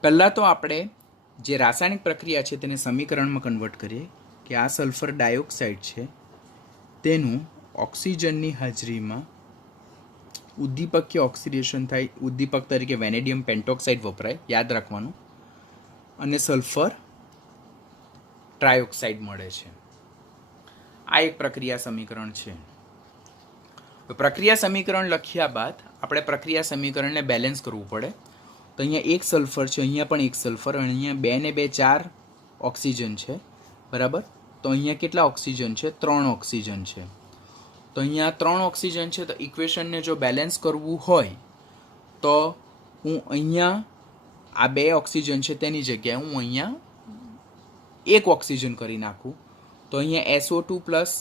પહેલાં તો આપણે જે રાસાયણિક પ્રક્રિયા છે તેને સમીકરણમાં કન્વર્ટ કરીએ કે આ સલ્ફર ડાયોક્સાઇડ છે તેનું ઓક્સિજનની હાજરીમાં ઉદ્દીપકીય ઓક્સિડેશન થાય. ઉદ્દીપક તરીકે વેનેડિયમ પેન્ટોક્સાઇડ વપરાય, યાદ રાખવાનું, અને સલ્ફર ટ્રાયોક્સાઇડ મળે છે. આ એક પ્રક્રિયા સમીકરણ છે. પ્રક્રિયા સમીકરણ લખ્યા બાદ આપણે પ્રક્રિયા સમીકરણને બેલેન્સ કરવું પડે. તો અહીંયા એક સલ્ફર છે, અહીંયા પણ એક સલ્ફર, અને અહીંયા 2 ને 2 4 ઓક્સિજન છે, બરાબર. તો અહીંયા કેટલા ઓક્સિજન છે? 3 ઓક્સિજન છે. તો અહીંયા 3 ઓક્સિજન છે. તો ઇક્વેશનને જો બેલેન્સ કરવું હોય તો હું અહીંયા આ 2 ઓક્સિજન છે તેની જગ્યાએ હું અહીંયા એક ઓક્સિજન કરી નાખું તો અહીંયા SO2 પ્લસ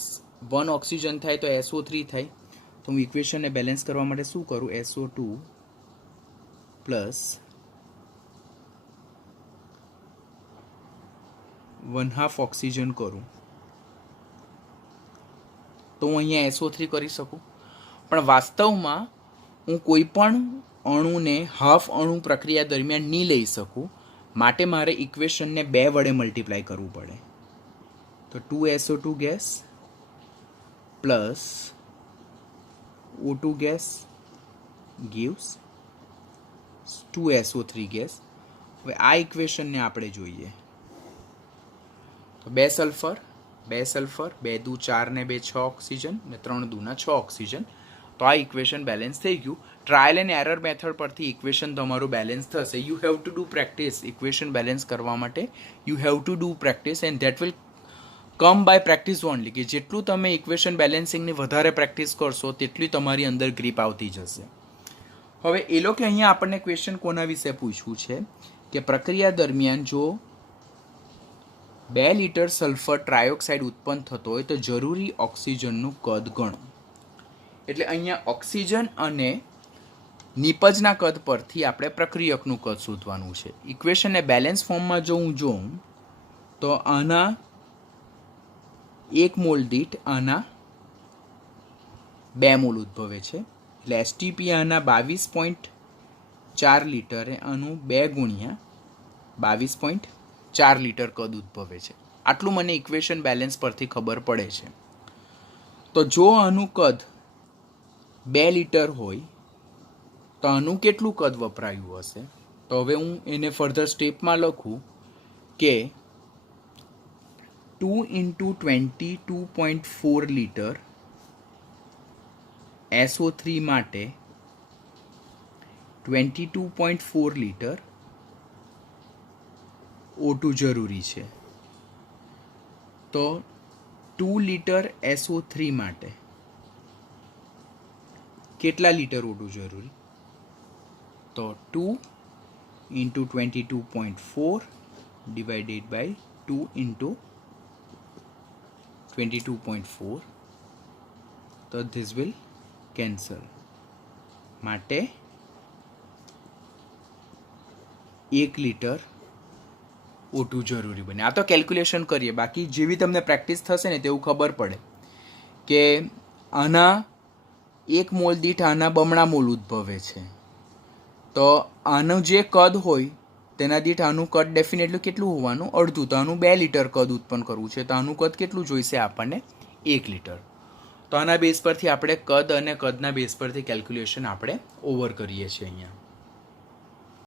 1 ઓક્સિજન થાય તો SO3 થાય. તો હું ઇક્વેશનને બેલેન્સ કરવા માટે શું કરું? SO2 પ્લસ 1/2 ઓક્સિજન કરું તો હું અહીંયા SO3 કરી શકું. પણ વાસ્તવમાં હું કોઈ પણ અણુને હાફ અણુ પ્રક્રિયા દરમિયાન નહીં લઈ શકું, માટે મારે ઇક્વેશનને 2 વડે મલ્ટીપ્લાય કરવું પડે. તો 2SO2 gas plus O2 gas gives 2SO3 gas. હવે આ ઇક્વેશનને આપણે જોઈએ તો 2 સલ્ફર 2 દુ 4 ને 2 6 ઓક્સિજન ને 3 દુના 6 ઓક્સિજન. તો આ ઇક્વેશન બેલેન્સ થઈ ગયું. ટ્રાયલ એન્ડ એરર મેથડ પરથી ઇક્વેશન તમારું બેલેન્સ થશે. You have to do practice. Equation balance કરવા માટે you have to do practice and that will come by practice only. કે જેટલું તમે ઇક્વેશન બેલેન્સિંગની વધારે પ્રેક્ટિસ કરશો તેટલી તમારી અંદર ગ્રીપ આવતી જશે. હવે એ લોકો અહીંયા આપણને ક્વેશ્ચન કોના વિશે પૂછવું છે કે પ્રક્રિયા દરમિયાન જો 2 લિટર સલ્ફર ટ્રાયોક્સાઇડ ઉત્પન્ન થતો હોય તો જરૂરી ઓક્સિજનનું કદ ગણો. એટલે અહીંયા ઓક્સિજન અને નિપજના કદ પરથી આપણે પ્રક્રિયકનું કદ શોધવાનું છે. ઇક્વેશનને બેલેન્સ ફોર્મમાં જો હું જોઉં તો આના 1 મોલ દીઠ આના 2 મોલ ઉદ્ભવે છે. એટલે STP આના 22.4 લીટરે આનું 2 ગુણ્યા 22.4 લીટર કદ ઉદ્ભવે છે. આટલું મને ઇક્વેશન બેલેન્સ પરથી ખબર પડે છે. તો જો આનું કદ 2 લીટર હોય તો આનું કેટલું કદ વપરાયું હશે? તો હવે હું એને ફર્ધર સ્ટેપમાં લખું કે 2 × 22.4 લીટર SO3 માટે 22.4 લીટર O2 જરૂરી છે. તો 2 લીટર SO3 માટે કેટલા લીટર O2 જરૂરી? તો 2 × 22.4 ડિવાઇડેડ બાય 2 × 22.4. તો ધીસ વિલ કેન્સલ. માટે 1 લીટર O2 જરૂરી બને. આ તો કેલ્ક્યુલેશન કરીએ, બાકી જેવી તમને પ્રેક્ટિસ થશે ને તેવું ખબર પડે કે આના 1 મોલ દીઠ આના બમણા મોલ ઉદ્ભવે છે. તો આનું જે કદ હોય તેના દીઠ આનું કદ ડેફિનેટલી કેટલું હોવાનું? અડધું. તો આનું 2 લીટર કદ ઉત્પન્ન કરવું છે તો આનું કદ કેટલું જોઈશે આપણને? 1 લીટર. તો આના બેઝ પરથી આપણે કદ અને કદના બેઝ પરથી કેલ્ક્યુલેશન આપણે ઓવર કરીએ છીએ અહીંયા.